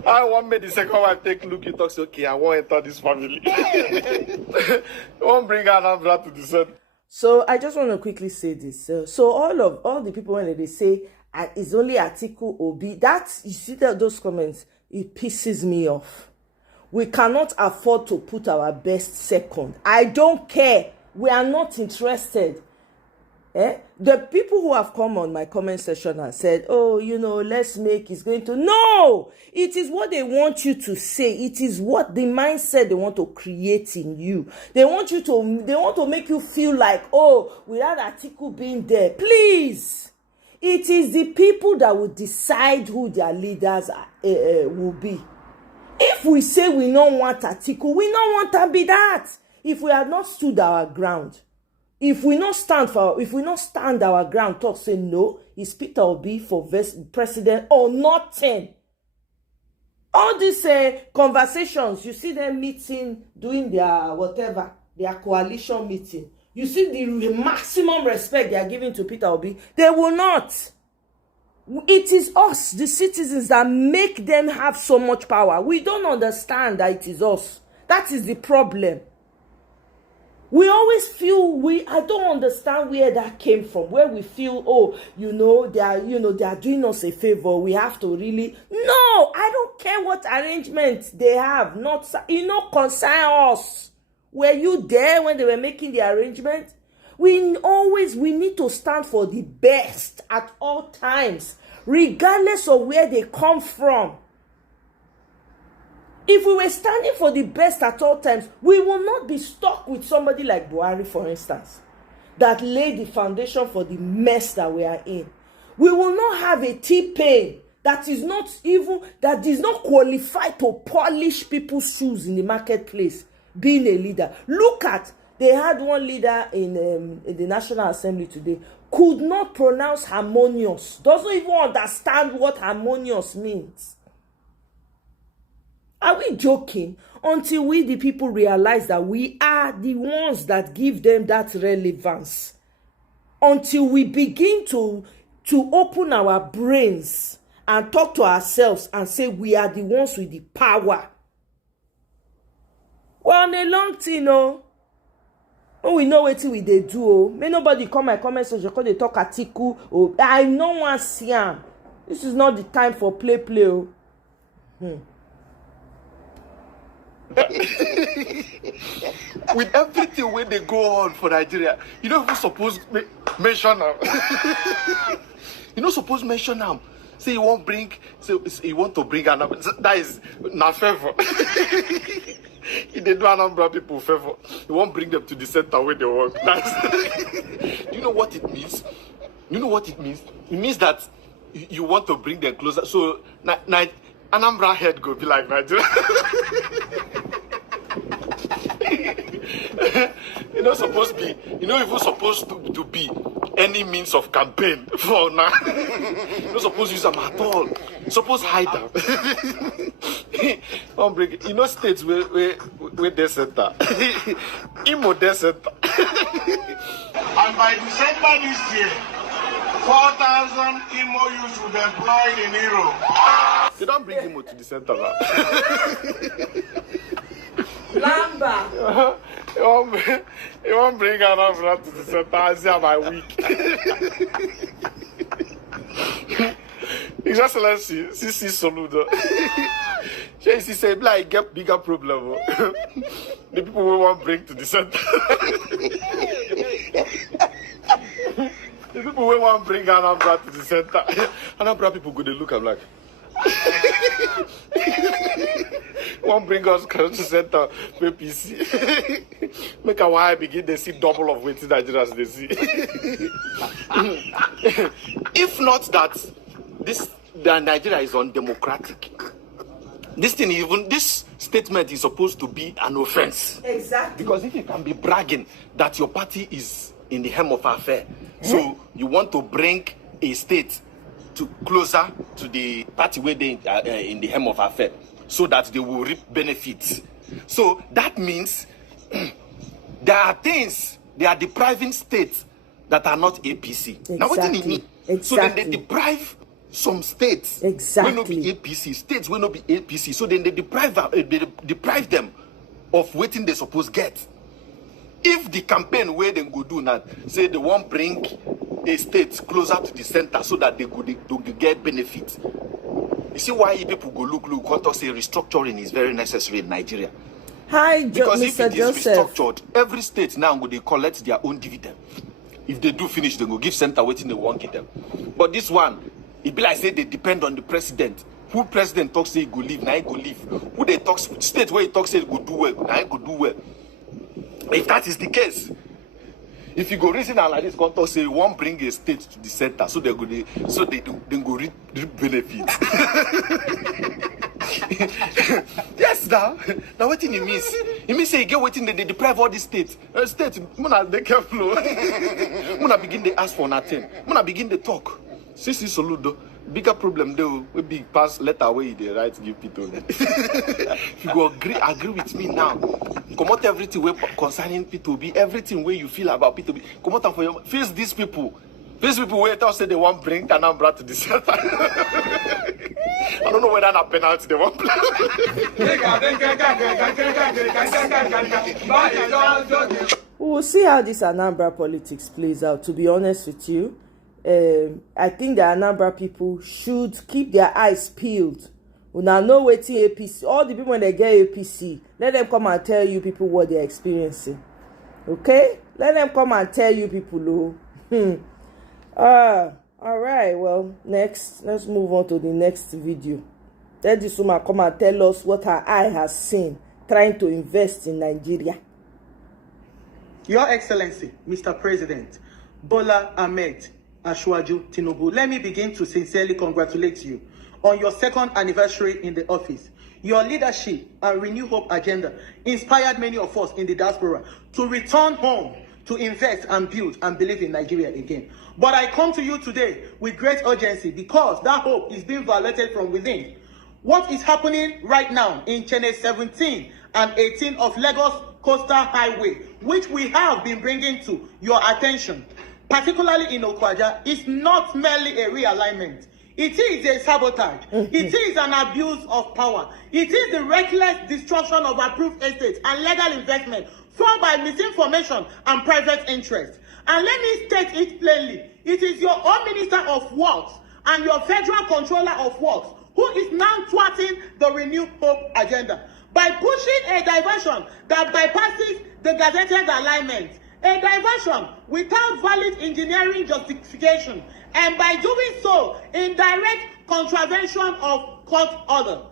I want me the second wife take look, he talks, okay, I won't enter this family. I won't bring Anambra to the sun. So I just want to quickly say this. So all the people when they say it's only Atiku Obi, that you see those comments, it pisses me off. We cannot afford to put our best second. I don't care. We are not interested. The people who have come on my comment section and said, oh, let's make it's going to. No! It is what they want you to say. It is what the mindset they want to create in you. They want to make you feel like, oh, without Atiku being there. Please! It is the people that will decide who their leaders will be. If we say we don't want Atiku, we don't want to be that. If we have not stood our ground, if we not stand our ground, talk say no, it's Peter Obi for president or nothing. All these conversations, you see them meeting, doing their coalition meeting. You see the maximum respect they are giving to Peter Obi. They will not. It is us, the citizens, that make them have so much power. We don't understand that it is us. That is the problem. We always feel I don't understand where that came from. Where we feel, oh, they are doing us a favor. We have to really. No, I don't care what arrangement they have. Not concern us. Were you there when they were making the arrangement? We need to stand for the best at all times, regardless of where they come from. If we were standing for the best at all times, we will not be stuck with somebody like Buhari, for instance, that laid the foundation for the mess that we are in. We will not have a T-Pain that is not qualified to polish people's shoes in the marketplace, being a leader. Look at, they had one leader in the National Assembly today, could not pronounce harmonious, doesn't even understand what harmonious means. Are we joking? Until we, the people, realize that we are the ones that give them that relevance. Until we begin to to open our brains and talk to ourselves and say we are the ones with the power. Well, on a long thing, when we know what we they do, may nobody come my comment section because they talk Atiku. Oh, I no one see him. This is not the time for play. With everything when they go on for Nigeria, you don't even suppose mention them. You don't suppose mention them. Say you won't bring, say you want to bring another. That is not favor. If they do Anambra people favor, you won't bring them to the center where they work. Do you know what it means? You know what it means? It means that you want to bring them closer. So Anambra head go be like Nigeria. You're not supposed to be, you're not even supposed to be any means of campaign for now. You're not supposed to use them at all. You're supposed to hide them. Don't bring it. You know states where they center. Imo they center. And by December this year, 4,000 Imo youths will be employed in Europe. They don't bring Imo to the center now. Lamba. You won't bring Anambra to the center. I see my week. His Excellency, CC Soludo. She say, like, get bigger problem. The people we want bring to the center. The people we want bring Anambra to the center. Anambra people go, they look, I'm like, won't bring us to the center, PPC. Make a while begin, they see double of waiting Nigerians they see. If not that, the Nigeria is undemocratic. This statement is supposed to be an offense. Exactly. Because if you can be bragging that your party is in the hem of affair, so you want to bring a state to closer to the party where they are in the hem of affair, so that they will reap benefits. So that means there are things, they are depriving states that are not APC. Exactly. Now what do you mean? Exactly. So then they deprive some states exactly. will not be APC. States will not be APC. So then they deprive them of what they supposed get. If the campaign where they go do now, say they won't bring a state closer to the center so that they could get benefits. You see why people go look, because say restructuring is very necessary in Nigeria. Hi, because Mr. if it is Joseph. restructured, every state now they collect their own dividend. If they do finish, they go give center waiting they won't get them. But this one, it be like say they depend on the president. Who president talks say he go leave, now he go leave. Who they talk state where he talks say he go do well, now he go do well. If that is the case, if you go reason and like this, contour say you won't bring a state to the center, so they go reap benefits. Yes, now what it means? It means say you get waiting they deprive all the states. States, muna they can flow. Muna begin they ask for nothing. Muna begin they talk. Sisi Soludo. Bigger problem though, we big pass letter where they write give people. If you go agree with me now, come out everything where concerning P2B, everything where you feel about P2B, come out for your face these people. Face people where they say they want bring Anambra to the center. I don't know whether that penalty they want play. We will see how this Anambra politics plays out, to be honest with you. I think the Anambra people should keep their eyes peeled. Una know waiting APC. All the people when they get APC, let them come and tell you people what they're experiencing. Okay? Let them come and tell you people. All right. Well, next, let's move on to the next video. Let this woman come and tell us what her eye has seen trying to invest in Nigeria. Your Excellency, Mr. President, Bola Ahmed Ashwaju Tinubu, let me begin to sincerely congratulate you on your second anniversary in the office. Your leadership and Renew Hope agenda inspired many of us in the diaspora to return home, to invest and build and believe in Nigeria again. But I come to you today with great urgency because that hope is being violated from within. What is happening right now in Channel 17 and 18 of Lagos Coastal Highway, which we have been bringing to your attention, particularly in Okwaja, is not merely a realignment. It is a sabotage. It is an abuse of power. It is the reckless destruction of approved estates and legal investment formed by misinformation and private interest. And let me state it plainly. It is your own Minister of Works and your Federal Controller of Works who is now thwarting the Renew Hope agenda by pushing a diversion that bypasses the gazetted alignment, a diversion without valid engineering justification, and by doing so in direct contravention of court order.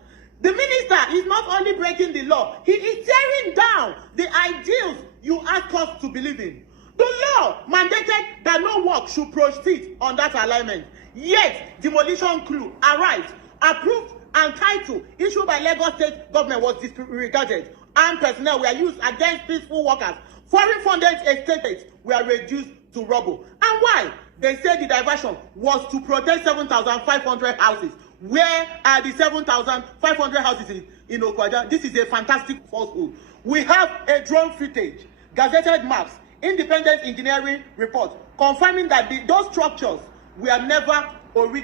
The minister is not only breaking the law, he is tearing down the ideals you ask us to believe in. The law mandated that no work should proceed on that alignment. Yet, demolition crew arrived, approved, and title issued by Lagos State government was disregarded, and personnel were used against peaceful workers. Foreign funded estates were reduced to rubble. And why? They said the diversion was to protect 7,500 houses. Where are the 7,500 houses in Okwaja? This is a fantastic falsehood. We have a drone footage, gazetted maps, independent engineering report confirming that those structures were never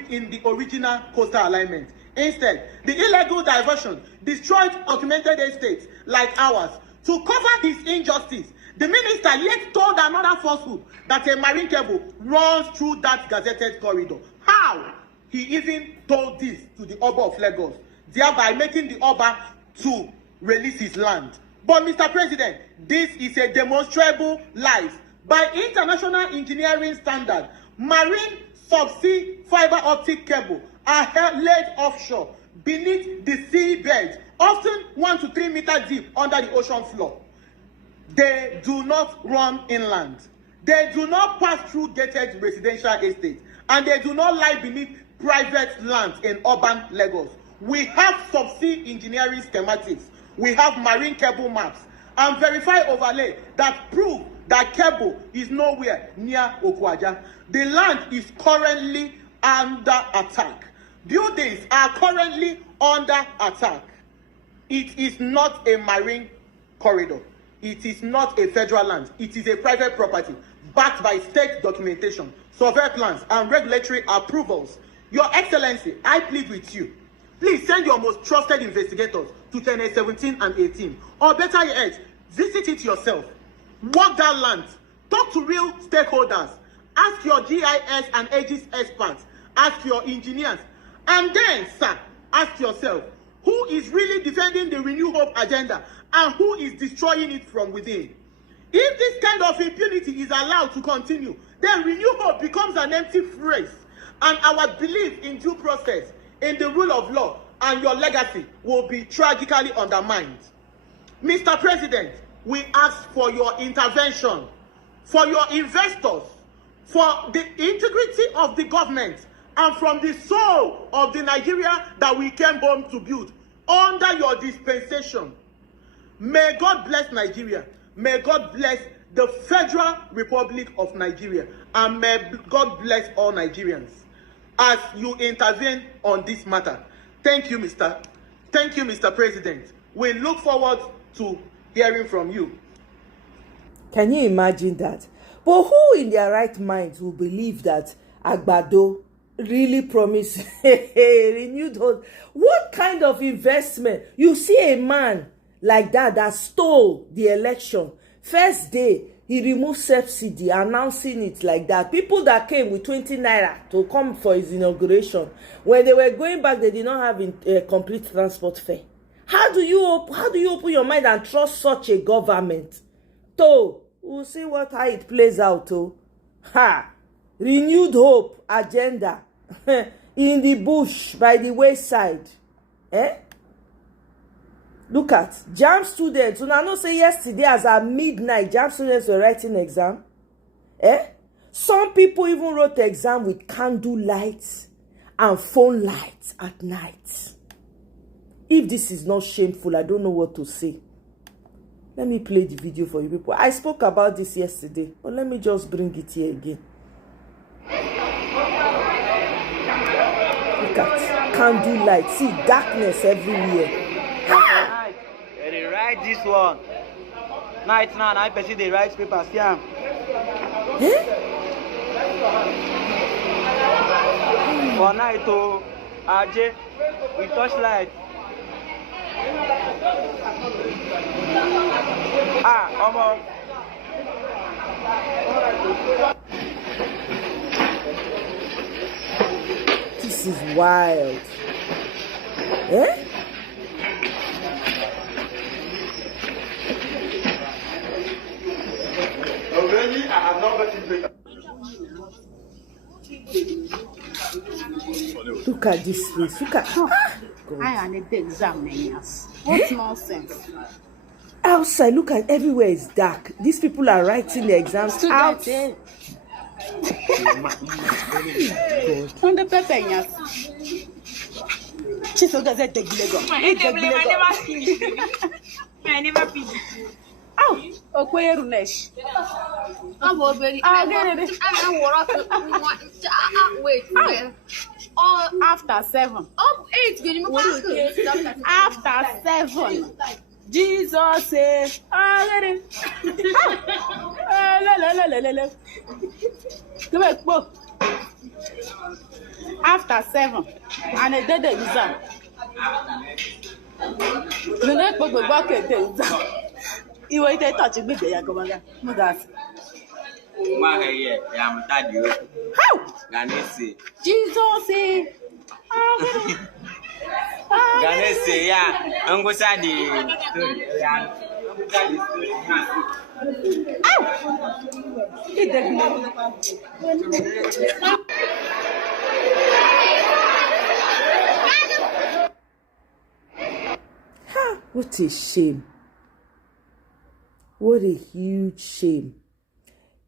in the original coastal alignment. Instead, the illegal diversion destroyed documented estates like ours. To cover his injustice, the minister yet told another falsehood that a marine cable runs through that gazetted corridor. How? He even told this to the Oba of Lagos, thereby making the Oba to release his land. But Mr. President, this is a demonstrable lie. By international engineering standard, marine subsea fiber optic cable are laid offshore beneath the seabed, often 1 to 3 meters deep under the ocean floor. They do not run inland. They do not pass through gated residential estates, and they do not lie beneath private lands in urban Lagos. We have subsea engineering schematics. We have marine cable maps and verify overlay that prove that cable is nowhere near Okwaja. The land is currently under attack. Buildings are currently under attack. It is not a marine corridor. It is not a federal land. It is a private property backed by state documentation, survey plans, and regulatory approvals. Your Excellency, I plead with you. Please send your most trusted investigators to Tenere 17 and 18. Or better yet, visit it yourself. Walk that land. Talk to real stakeholders. Ask your GIS and Aegis experts. Ask your engineers. And then, sir, ask yourself, who is really defending the Renew Hope agenda and who is destroying it from within? If this kind of impunity is allowed to continue, then Renew Hope becomes an empty phrase, and our belief in due process, in the rule of law, and your legacy will be tragically undermined. Mr. President, we ask for your intervention, for your investors, for the integrity of the government, and from the soul of the Nigeria that we came home to build under your dispensation. May God bless Nigeria. May God bless the Federal Republic of Nigeria. And may God bless all Nigerians as you intervene on this matter. Thank you, Mr. President. We look forward to hearing from you. Can you imagine that? But who in their right minds will believe that Agbado really promised renewed hope? What kind of investment? You see a man like that stole the election. First day, he removed subsidy, announcing it like that. People that came with 20 naira to come for his inauguration, when they were going back, they did not have a complete transport fare. How do you open your mind and trust such a government? So we'll see how it plays out. Renewed hope agenda in the bush by the wayside. Look at JAMB students. Una know say yesterday as at midnight, JAMB students were writing exam. Some people even wrote exam with candle lights and phone lights at night. If this is not shameful, I don't know what to say. Let me play the video for you people. I spoke about this yesterday, but let me just bring it here again. Look at candle light. See darkness everywhere. They write this one. Night now, I perceive they write papers. Yeah. For night to Ajay, we touch light. Omo. This is wild. Eh? Already, I have not gotten better. Look at this place. Look at. I am a big exam. What nonsense. Outside, look at everywhere is dark. These people are writing the exams out. On the pepper, she's so does it take Lego. I never feed. Oh, okay, Runesh. Wait. Oh, after 7. Oh, 8. After 7. Jesus says, after 7, and I did the exam. The next book will work at the exam. You wait a touch with the Yagomaga. How? Jesus says, Ganese, yeah, I'm going to say what a shame. What a huge shame.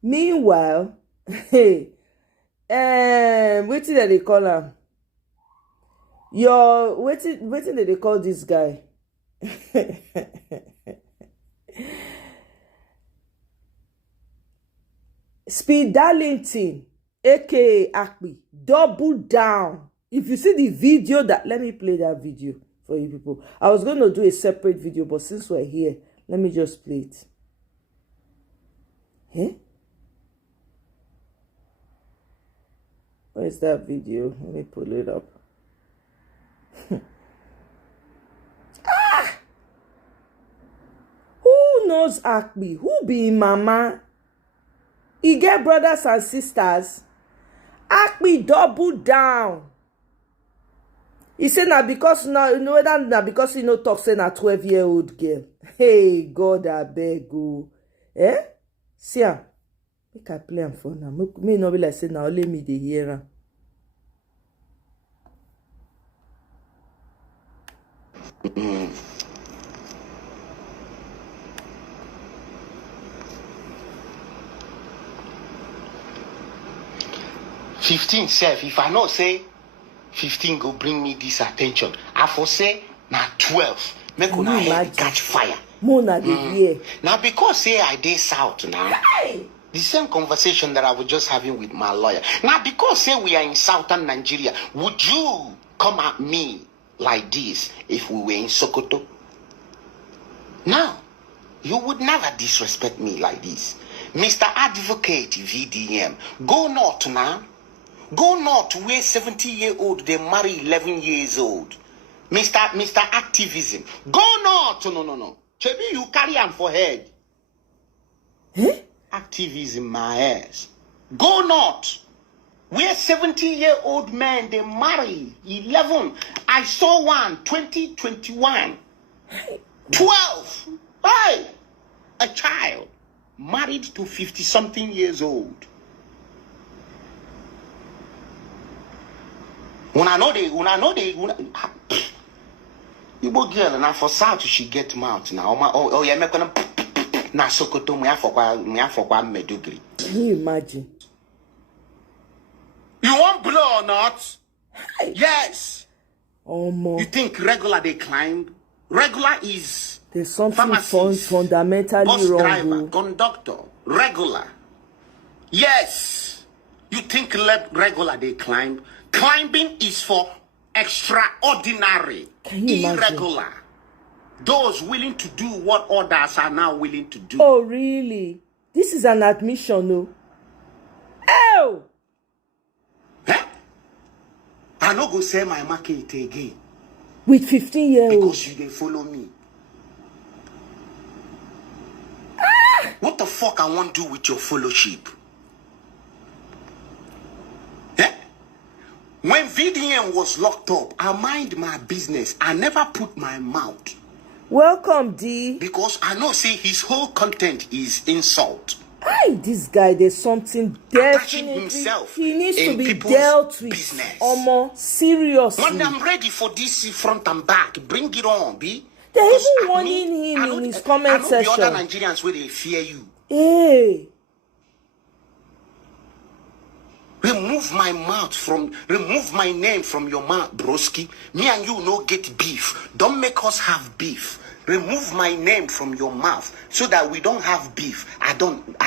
Meanwhile, hey, what did they call him? Waiting that they call this guy. Speed Darlington, aka Akpi, double down. If you see the video let me play that video for you people. I was going to do a separate video, but since we're here, let me just play it. Eh? Where's that video? Let me pull it up. Who knows Akpi? Who be mama? He get brothers and sisters. Akpi double down. He said now because because he no talk say na 12-year-old girl. Hey God, I beg you. Eh? See am. Make I play am for now. Me no be like say now only me dey hear am. Mm-hmm. 15 self, if I not say 15 go bring me this attention, I for say now 12 make una head catch fire. Now because say I dey south now, the same conversation that I was just having with my lawyer. Now because say we are in southern Nigeria, would you come at me like this if we were in Sokoto? Now, you would never disrespect me like this. Mr. Advocate VDM, go north now. Go north where 70-year-old, they marry 11 years old. Mr. Activism, go north. No. Chebi, you carry am for head. Eh? Activism, my ass. Go north. Where 70-year-old men, they marry 11. I saw one, 2021. 12. Hey, a child married to 50-something years old. Una know they Igbo girl now for south she get mouth now. Oh yeah, make them na Sokoto me afokwa Medugri. Can you imagine? You want blow or not? Yes. You think regular they climb? Regular is there's something fundamentally bus wrong. Driver, conductor, regular. Yes. You think regular they climb? Climbing is for extraordinary, irregular. Those willing to do what others are now willing to do. Oh, really? This is an admission, no? Oh! Huh? I no go sell my market again. With 15-year-old. Because you dey follow me. What the fuck I want to do with your fellowship? Eh? When VDM was locked up, I mind my business. I never put my mouth. Welcome, D. Because I know, see, his whole content is insult. Hey, this guy, there's something definitely himself he needs to in be people's dealt with. business. Omo, seriously. When I'm ready for this front and back, bring it on, B. They're even warning him in his comment section. The other Nigerians where they fear you. Hey. Remove my name from your mouth, broski. Me and you no get beef. Don't make us have beef. Remove my name from your mouth so that we don't have beef. I don't.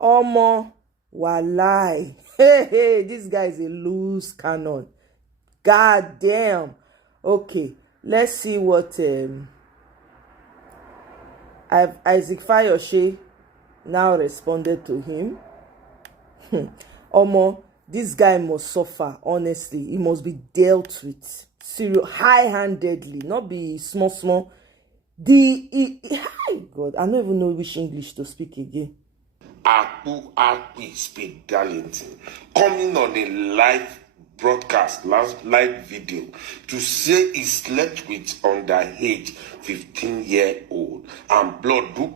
Omo, walai. Hey, this guy is a loose cannon. God damn. Okay, let's see what Isaac Fayoshe now responded to him. Omo, this guy must suffer, honestly. He must be dealt with high-handedly, not be small. God, I don't even know which English to speak again. Akpu speed Darlington coming on a live broadcast, live video to say he slept with underage 15-year-old and blood do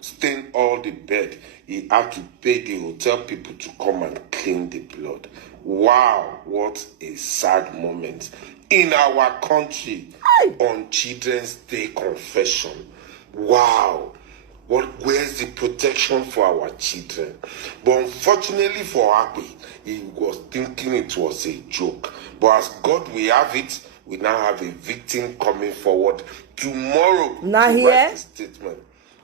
stain all the bed. He had to pay the hotel people to come and clean the blood. Wow, what a sad moment in our country on Children's Day confession. Wow. Where's the protection for our children? But unfortunately for Akpi, he was thinking it was a joke. But as God will have it, we now have a victim coming forward tomorrow to write a statement,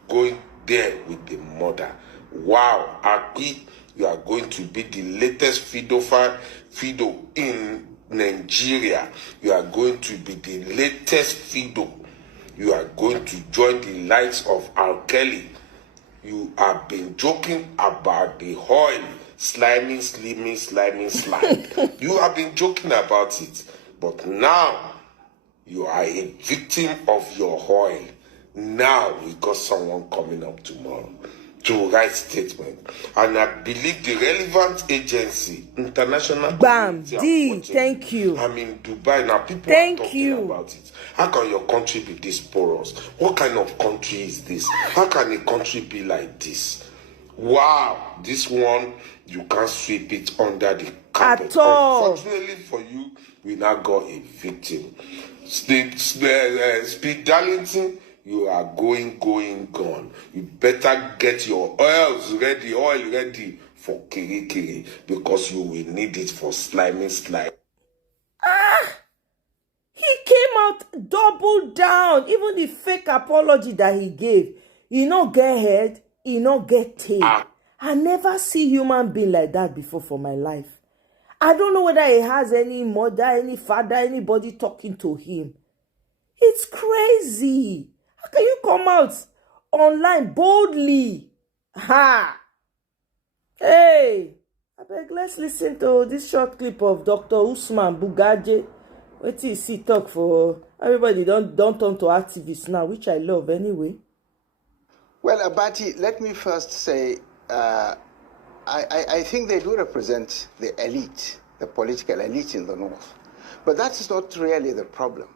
going there with the mother. Wow, Akpi, you are going to be the latest Fido in Nigeria. You are going to be the latest Fido. You are going to join the likes of R. Kelly. You have been joking about the oil, slime. You have been joking about it. But now, you are a victim of your oil. Now, we got someone coming up tomorrow to write statement. And I believe the relevant agency, international D, thank you. I'm in Dubai now. People are talking about it. How can your country be this porous? What kind of country is this? How can a country be like this? Wow, this one, you can't sweep it under the carpet. At all. Unfortunately for you, we now got a victim. Speed Darlington, you are gone. You better get your oil ready for kiri, because you will need it for slime. He came out double down. Even the fake apology that he gave, he no get head, he no get tail. I never see human being like that before for my life. I don't know whether he has any mother, any father, anybody talking to him. It's crazy. How can you come out online boldly? Ha! Hey! I beg, let's listen to this short clip of Dr. Usman Bugaje. What is he talk for? Everybody don't turn to activists now, which I love anyway. Well, Abati, let me first say, I think they do represent the elite, the political elite in the North. But that's not really the problem.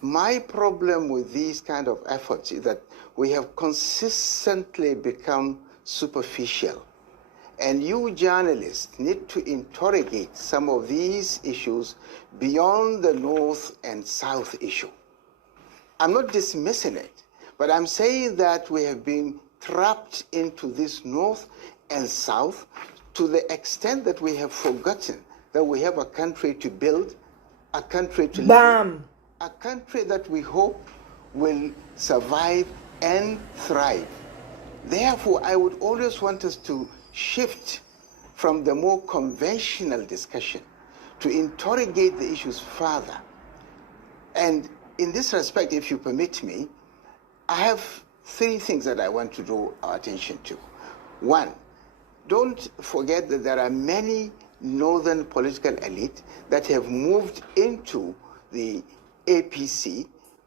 My problem with these kind of efforts is that we have consistently become superficial. And you journalists need to interrogate some of these issues beyond the North and South issue. I'm not dismissing it, but I'm saying that we have been trapped into this North and South to the extent that we have forgotten that we have a country to build, a country to live in, a country that we hope will survive and thrive. Therefore, I would always want us to shift from the more conventional discussion to interrogate the issues further. And in this respect, if you permit me, I have three things that I want to draw our attention to. One, don't forget that there are many northern political elite that have moved into the APC,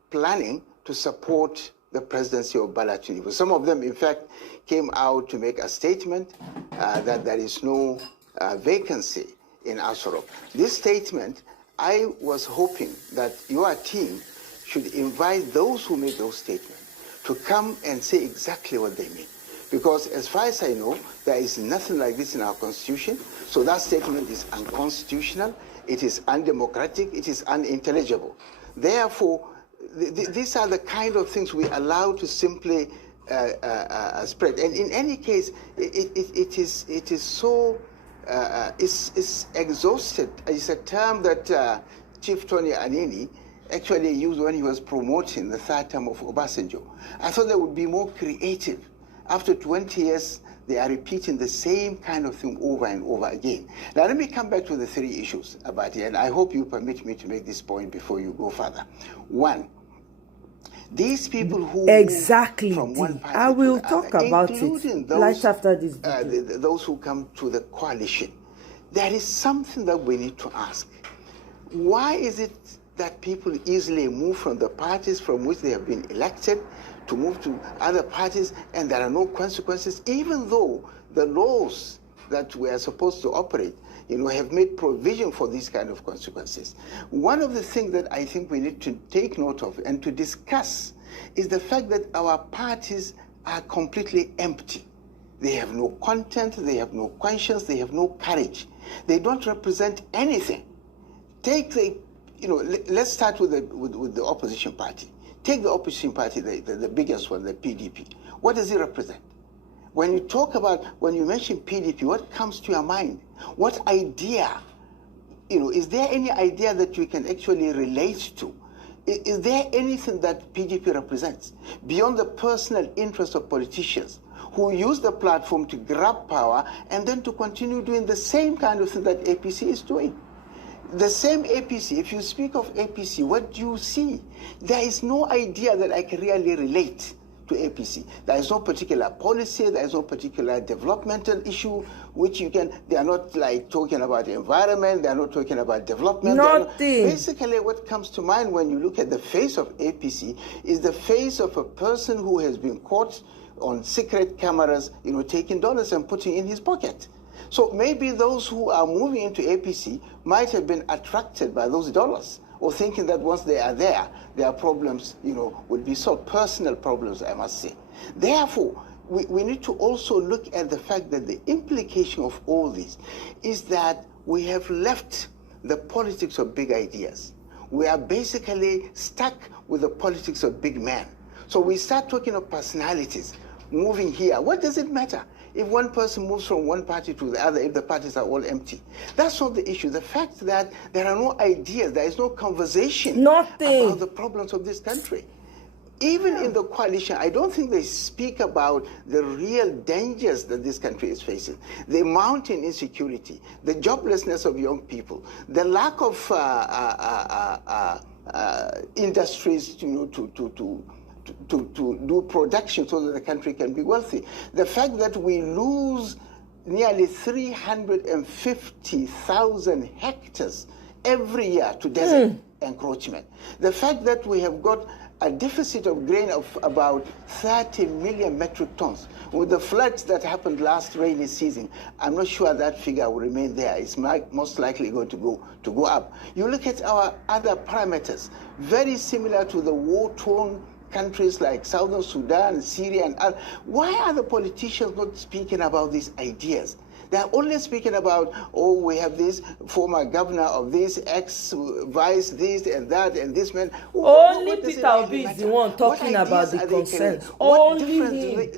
planning to support the presidency of Bola Tinubu. Some of them, in fact, came out to make a statement that there is no vacancy in Asoro. This statement, I was hoping that your team should invite those who make those statements to come and say exactly what they mean. Because as far as I know, there is nothing like this in our constitution. So that statement is unconstitutional, it is undemocratic, it is unintelligible. Therefore, these are the kind of things we allow to simply spread. And in any case, it is so, it's exhausted. It's a term that Chief Tony Anini actually used when he was promoting the third term of Obasanjo. I thought they would be more creative. After 20 years, they are repeating the same kind of thing over and over again. Now, let me come back to the three issues about it, and I hope you permit me to make this point before you go further. One, these people who exactly from one party I will to the talk other, about including it those, right after this those who come to the coalition, there is something that we need to ask. Why is it that people easily move from the parties from which they have been elected to move to other parties, and there are no consequences, even though the laws that we are supposed to operate, have made provision for these kind of consequences? One of the things that I think we need to take note of and to discuss is the fact that our parties are completely empty. They have no content, they have no conscience, they have no courage. They don't represent anything. Take the, let's start with the opposition party. Take the opposition party, the biggest one, the PDP. What does it represent? When you mention PDP, what comes to your mind? What idea? Is there any idea that you can actually relate to? Is there anything that PDP represents beyond the personal interest of politicians who use the platform to grab power and then to continue doing the same kind of thing that APC is doing? The same APC, if you speak of APC, what do you see? There is no idea that I can really relate to APC. There is no particular policy, there is no particular developmental issue which they are not like talking about the environment, they are not talking about development. Nothing. Basically, what comes to mind when you look at the face of APC is the face of a person who has been caught on secret cameras, taking dollars and putting in his pocket. So maybe those who are moving into APC might have been attracted by those dollars, or thinking that once they are there, their problems, would be solved. Personal problems, I must say. Therefore, we need to also look at the fact that the implication of all this is that we have left the politics of big ideas. We are basically stuck with the politics of big men. So we start talking of personalities moving here. What does it matter if one person moves from one party to the other, if the parties are all empty? That's not the issue. The fact that there are no ideas, there is no conversation about the problems of this country. Even in the coalition, I don't think they speak about the real dangers that this country is facing. The mounting insecurity, the joblessness of young people, the lack of industries to do production so that the country can be wealthy. The fact that we lose nearly 350,000 hectares every year to desert encroachment. The fact that we have got a deficit of grain of about 30 million metric tons. With the floods that happened last rainy season, I'm not sure that figure will remain there. It's most likely going to go up. You look at our other parameters, very similar to the war-torn countries like Southern Sudan, Syria, and others. Why are the politicians not speaking about these ideas? They are only speaking about, we have this former governor of this, ex-vice, this and that, and this man. Only Peter Obi is the one talking about the concerns. Only him.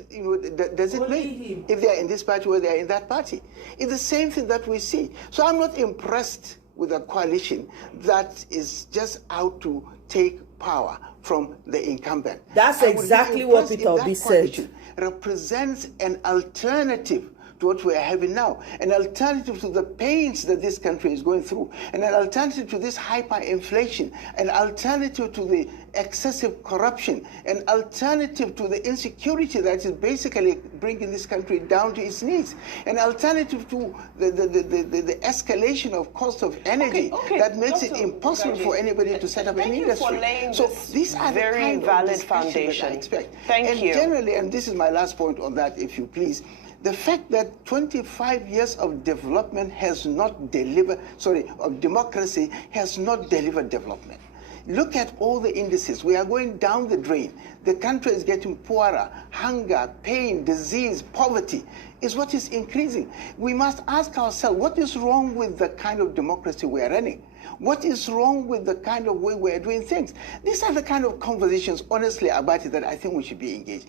Does it make if they are in this party or they are in that party? It's the same thing that we see. So I'm not impressed with a coalition that is just out to take power from the incumbent. That's exactly what Peter Obi said. Represents an alternative to what we are having now, an alternative to the pains that this country is going through, and an alternative to this hyperinflation, an alternative to the excessive corruption, an alternative to the insecurity that is basically bringing this country down to its knees, an alternative to the escalation of cost of energy that makes it impossible for anybody to set up an industry. So these are the kind valid of foundation. that I expect. Thank and you. Generally, and this is my last point on that, if you please, the fact that 25 years of development has not delivered, of democracy has not delivered development. Look at all the indices. We are going down the drain. The country is getting poorer. Hunger, pain, disease, poverty is what is increasing. We must ask ourselves, what is wrong with the kind of democracy we are running? What is wrong with the kind of way we are doing things? These are the kind of conversations, honestly, about it that I think we should be engaged.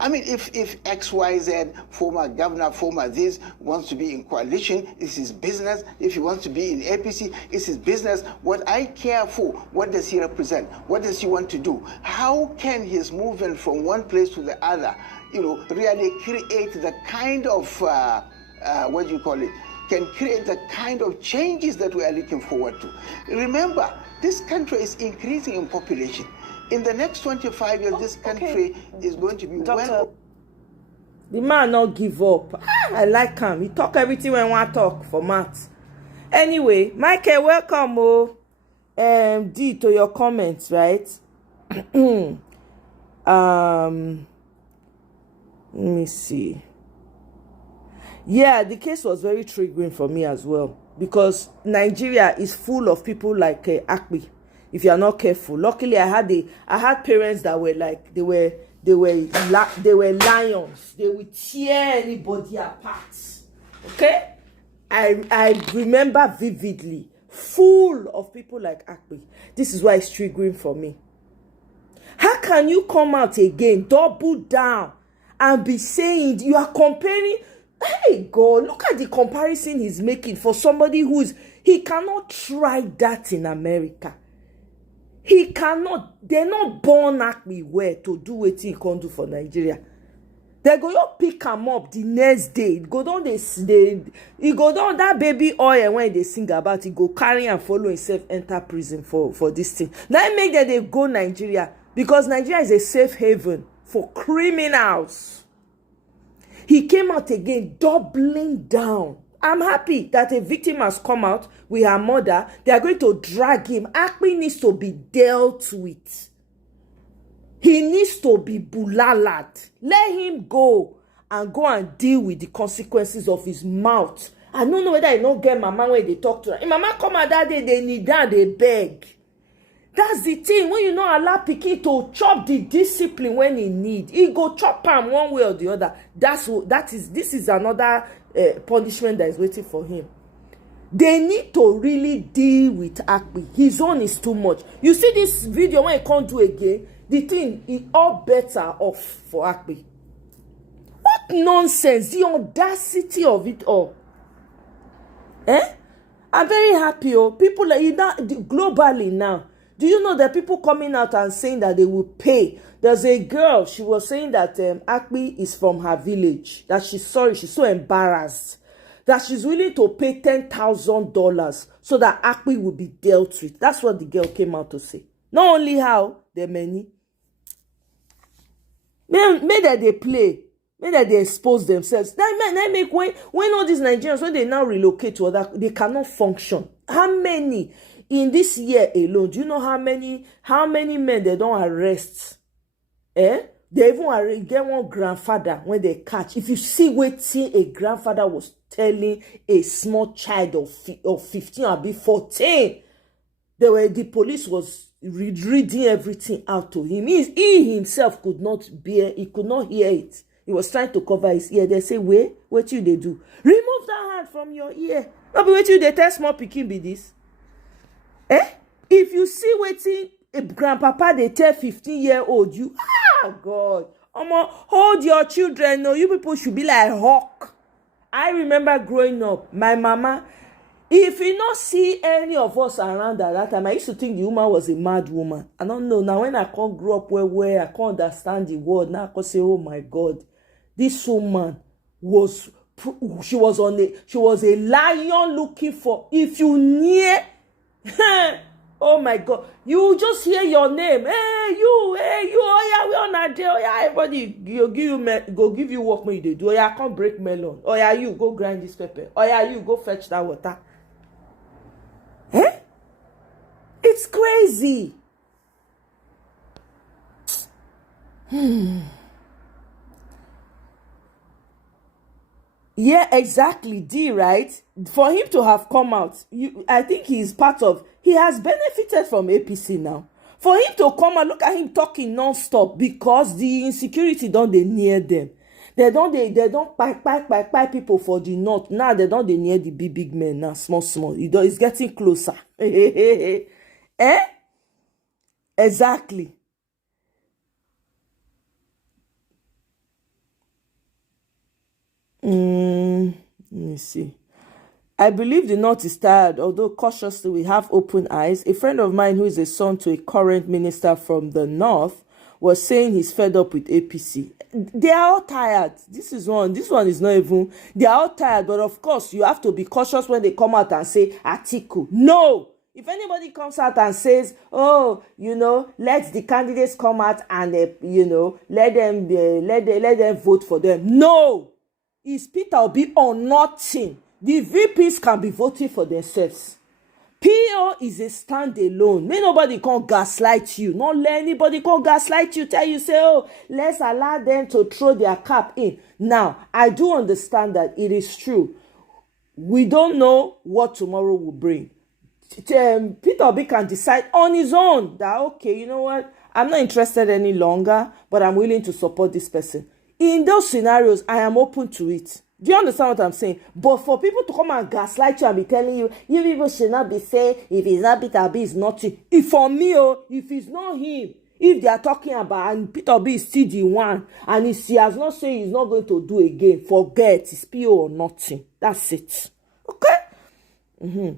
I mean, if XYZ, former governor, former this, wants to be in coalition, it's his business. If he wants to be in APC, it's his business. What I care for, what does he represent? What does he want to do? How can his movement from one place to the other, really create the kind of, can create the kind of changes that we are looking forward to. Remember, this country is increasing in population. In the next 25 years, this country is going to be well... The man not give up. I like him. He talk everything when I want to talk for maths. Anyway, Michael, welcome, D, to your comments, right? Let me see. Yeah, the case was very triggering for me as well, because Nigeria is full of people like Akpi. If you are not careful, luckily I had parents that were like they were lions. They would tear anybody apart. Okay, I remember vividly, full of people like Akpi. This is why it's triggering for me. How can you come out again, double down, and be saying you are comparing? Hey God, look at the comparison he's making for somebody he cannot try that in America. He cannot, they're not born at me where to do what he can't do for Nigeria. They go you pick him up the next day. It go down he go down that baby oil when they sing about it, go carry and follow himself enter prison for this thing. Now it make that they go Nigeria, because Nigeria is a safe haven for criminals. He came out again, doubling down. I'm happy that a victim has come out with her mother. They are going to drag him. Akpi needs to be dealt with. He needs to be bulalad. Let him go and deal with the consequences of his mouth. I don't know whether I don't get mama when they talk to her. If mama come out that day, they need that, they beg. That's the thing. When you not allow pikin to chop the discipline when he need, he go chop him one way or the other. This is another punishment that is waiting for him. They need to really deal with Akpi. His own is too much. You see this video when he can't do again, the thing is all better off for Akpi. What nonsense! The audacity of it all. I'm very happy. People like globally now. Do you know that people coming out and saying that they will pay? There's a girl, she was saying that Akpi is from her village. That she's sorry, she's so embarrassed. That she's willing to pay $10,000 so that Akpi will be dealt with. That's what the girl came out to say. Not only how, there are many. May that they play. May that they expose themselves. That make when all these Nigerians, when they now relocate to other, they cannot function. How many? In this year alone, do you know how many men they don't arrest? They even get one grandfather when they catch. If you see what a grandfather was telling a small child of 15 or be 14, the police was reading everything out to him. He himself could not bear, he could not hear it. He was trying to cover his ear. They say, wait, what you they do? Remove that hand from your ear. Not be what you they tell small pikin be this. If you see waiting a grandpapa they tell 15-year-old you, God, hold your children. No, you people should be like hawk. I remember growing up, my mama, if you not see any of us around at that time, I used to think the woman was a mad woman. I don't know. Now when I can't grow up where I can't understand the word, now I can say, oh my God, this woman was she was a lion looking for. If you near, oh my God, you just hear your name. Hey you, oh yeah, we on a day. Oh yeah, everybody go give you work when you do. Oh yeah, I can't break melon. Oh yeah, you go grind this pepper. Oh yeah, you go fetch that water. It's crazy. Yeah, exactly. D, right? For him to have come out, I think he has benefited from APC now. For him to come out, look at him talking non-stop because the insecurity they near them. They don't buy people for the north. Now they near the big men now, small. It's getting closer. Exactly. Let me see. I believe the North is tired, although cautiously we have open eyes. A friend of mine who is a son to a current minister from the North was saying he's fed up with APC. They are all tired. This one is not even, they are all tired, but of course you have to be cautious when they come out and say Atiku. No! If anybody comes out and says, oh, let the candidates come out and, let them vote for them. No! Is Peter Obi or nothing? The VPs can be voting for themselves. PO is a standalone. May nobody can gaslight you. Not let anybody can gaslight you. Tell you, say, oh, let's allow them to throw their cap in. Now, I do understand that it is true. We don't know what tomorrow will bring. Peter Obi can decide on his own that, okay, you know what? I'm not interested any longer, but I'm willing to support this person. In those scenarios, I am open to it. Do you understand what I'm saying? But for people to come and gaslight you and be telling you, you people should not be saying, if it's not Peter Obi, it's nothing. If for me, if it's not him, if they are talking about, and Peter Obi is still the one, and he has not said he's not going to do again, forget, it's PO or nothing. That's it. Okay?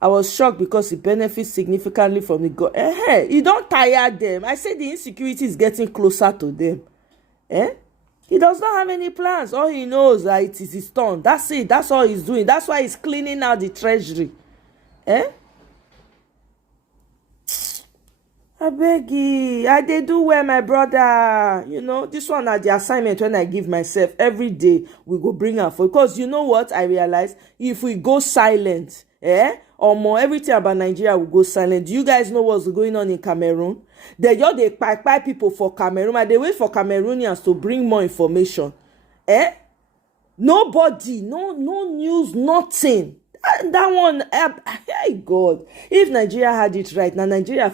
I was shocked because he benefits significantly from the you don't tire them. I said the insecurity is getting closer to them. He does not have any plans. All he knows that it is his turn. That's it. That's all he's doing. That's why he's cleaning out the treasury. I beg you. I did do well, my brother. This one are the assignment when I give myself. Every day we go bring her for. Because you know what I realize? If we go silent, or more, everything about Nigeria will go silent. Do you guys know what's going on in Cameroon? They buy people for Cameroon, and they wait for Cameroonians to bring more information. Nobody, no news, nothing. That one, hey God. If Nigeria had it right, now Nigeria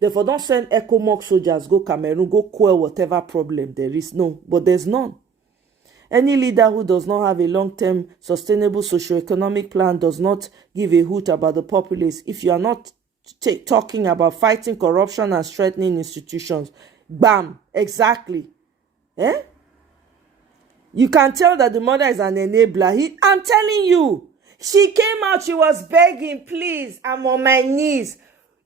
therefore don't send ECOMOG soldiers go Cameroon, go quell whatever problem there is. No, but there's none. Any leader who does not have a long-term sustainable socio-economic plan does not give a hoot about the populace. If you are not talking about fighting corruption and strengthening institutions, bam, exactly. You can tell that the mother is an enabler. I'm telling you, she came out, she was begging, please, I'm on my knees.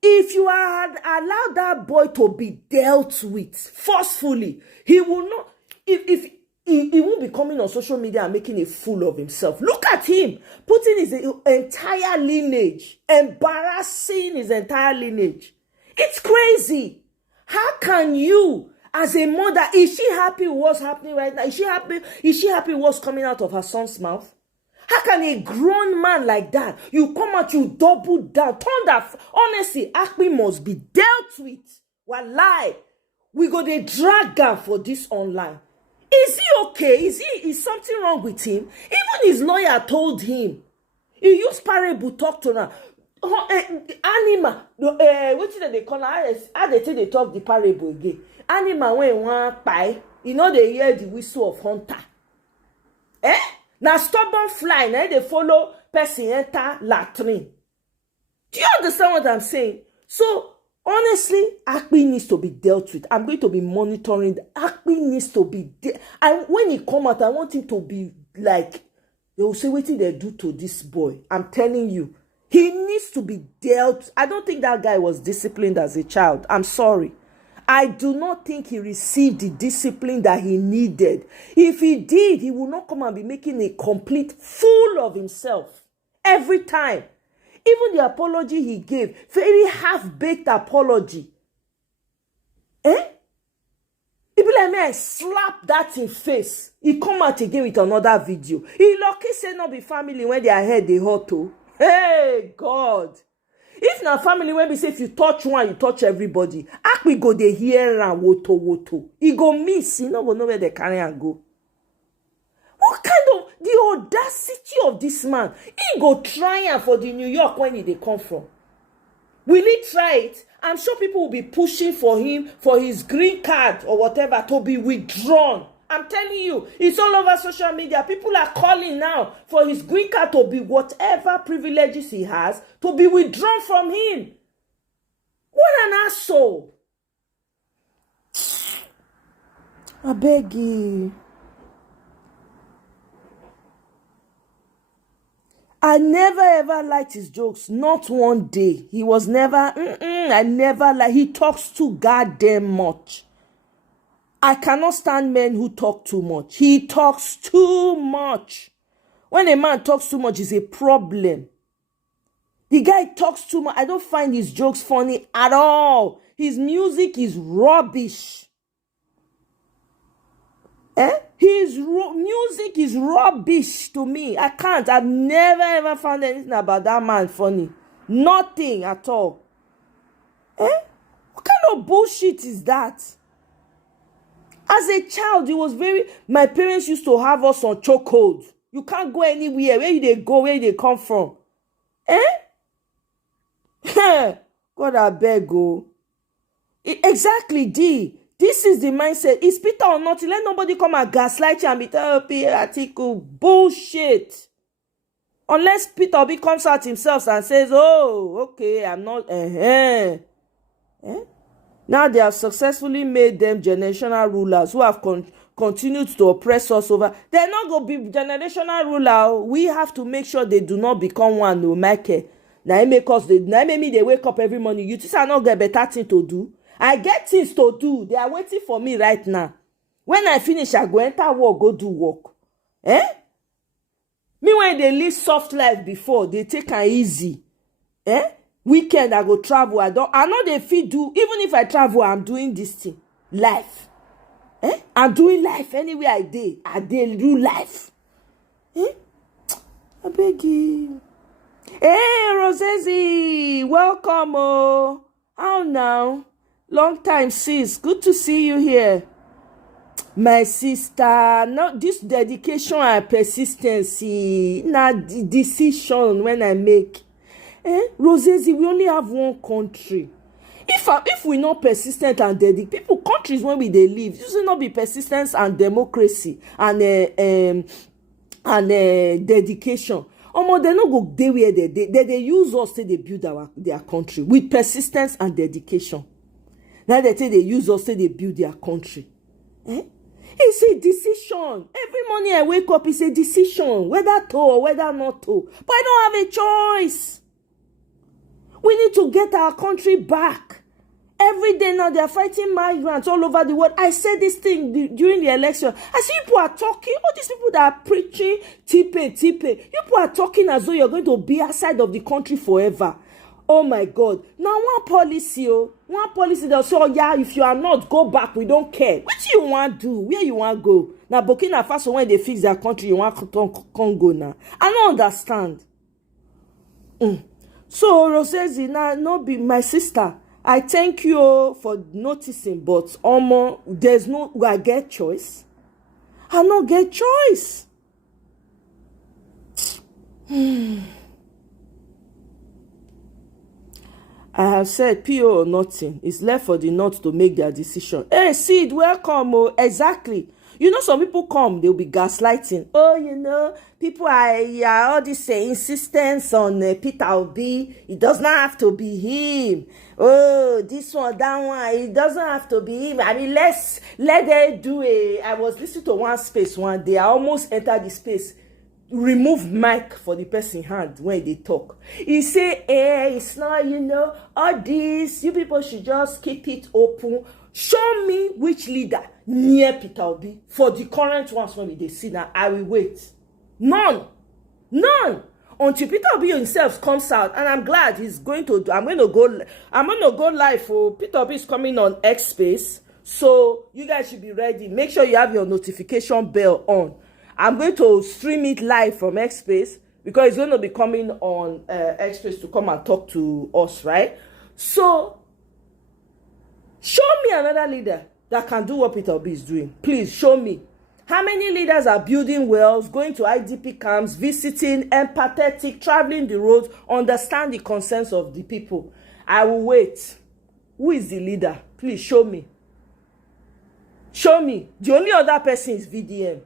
If you had allowed that boy to be dealt with forcefully, he will not, he won't be coming on social media and making a fool of himself. Look at him, putting his entire lineage, embarrassing his entire lineage. It's crazy. How can you, as a mother, is she happy with what's happening right now? Is she happy with what's coming out of her son's mouth? How can a grown man like that, you come out, you double down, turn that? Honestly, Akpi must be dealt with. Wallahi, we go to drag him for this online. Is he okay? Is something wrong with him? Even his lawyer told him. He used parable talk to her. Animal, what did they call her? How they say they talk the parable again? Animal when one pie, they hear the whistle of hunter. Now stubborn fly, they follow person enter latrine. Do you understand what I'm saying? So honestly, Akpi needs to be dealt with. I'm going to be monitoring. Akpi needs to be there. And when he come out, I want him to be like, they will say, what did they do to this boy? I'm telling you, he needs to be dealt. I don't think that guy was disciplined as a child. I'm sorry. I do not think he received the discipline that he needed. If he did, he would not come and be making a complete fool of himself every time. Even the apology he gave, very half-baked apology. It be like me, I slap that in face. He come out again with another video. He lucky say not be family when their head they hot to. Hey, God. If na family when we say if you touch one, you touch everybody. Ak we go dey hear and woto. He go miss. He no go know where they carry and go. What kind of the audacity of this man? He go try am for the New York when he dey come from. Will he try it? I'm sure people will be pushing for him for his green card or whatever to be withdrawn. I'm telling you, it's all over social media. People are calling now for his green card to be whatever privileges he has to be withdrawn from him. What an asshole. I beg you. I never ever liked his jokes. Not one day. He was never, I never like. He talks too goddamn much. I cannot stand men who talk too much. He talks too much. When a man talks too much, it's a problem. The guy talks too much. I don't find his jokes funny at all. His music is rubbish. His music is rubbish to me. I can't. I've never ever found anything about that man funny. Nothing at all. What kind of bullshit is that? As a child, it was my parents used to have us on chokehold. You can't go anywhere. Where they go, where they come from. God, I beg go. Exactly, D. This is the mindset. Is Peter or not? Let nobody come and gaslight you and be article. Bullshit. Unless Peter B comes out himself and says, oh, okay, I'm not. Now they have successfully made them generational rulers who have continued to oppress us over. They're not going to be generational ruler. We have to make sure they do not become one. No matter. Now it make us. Now maybe they wake up every morning. You think I not get better thing to do? I get things to do. They are waiting for me right now. When I finish, I go enter work, go do work. Me when they live soft life before, they take an easy. Weekend, I go travel. I know they fit do. Even if I travel, I'm doing this thing. Life. I'm doing life anywhere I do life. I beg you. Hey, Rosesi, welcome. Oh, how now? Long time, sis. Good to see you here. My sister, not this dedication and persistency, not the decision when I make. Rosesi, we only have one country. If we not persistent and dedicated, people, countries when we they live, you should not be persistence and democracy and dedication. They not go there where they use us to they build their country with persistence and dedication. Now they say they use us to they build their country. It's a decision. Every morning I wake up, it's a decision, whether to or whether not to. But I don't have a choice. We need to get our country back. Every day now they are fighting migrants all over the world. I said this thing during the election. I see people are talking, all these people that are preaching, tipe. You people are talking as though you're going to be outside of the country forever. Oh my God. Now one policy they'll say, oh yeah, if you are not, go back, we don't care. What do you want to do? Where you want to go? Now Burkina Faso, when they fix their country, you want to Congo now. I don't understand. So Rosesi, now not be my sister. I thank you for noticing, but there's no I get choice. I not get choice. I have said PO or nothing. It's left for the North to make their decision. Hey, Sid, welcome. Oh, exactly. You know, some people come, they'll be gaslighting. Oh, you know, people are all this insistence on Peter Obi. It does not have to be him. Oh, this one, that one. It doesn't have to be him. I mean, let them do I was listening to one space one day. I almost entered the space. Remove mic for the person hand when they talk. He say, it's not, you know, all this, you people should just keep it open. Show me which leader near Peter Obi for the current ones when they see now. I will wait. None. Until Peter Obi himself comes out, and I'm glad he's going to do. I'm going to go live for Peter Obi is coming on X Space. So you guys should be ready. Make sure you have your notification bell on. I'm going to stream it live from X Space because he's going to be coming on X Space to come and talk to us, right? So show me another leader that can do what Peter Obi is doing. Please show me. How many leaders are building wells, going to IDP camps, visiting, empathetic, traveling the roads, understand the concerns of the people? I will wait. Who is the leader? Please show me. Show me. The only other person is VDM.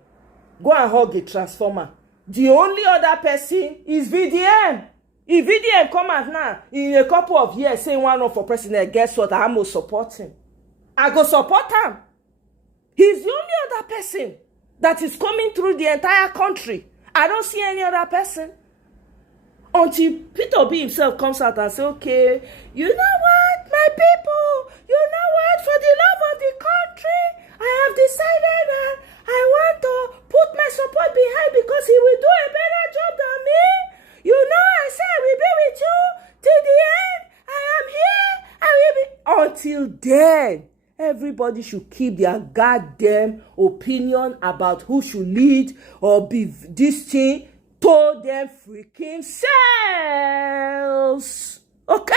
Go and hug a transformer. The only other person is VDM. If VDM come out now, in a couple of years, saying one run for president, guess what? I will support him. I go support him. He's the only other person that is coming through the entire country. I don't see any other person. Until Peter Obi himself comes out and says, okay, you know what, my people, you know what, for the love of the country, I have decided that I want to put my support behind because he will do a better job than me. You know, I said I will be with you till the end. I am here. I will be. Until then, everybody should keep their goddamn opinion about who should lead or be this thing to them freaking selves. Okay?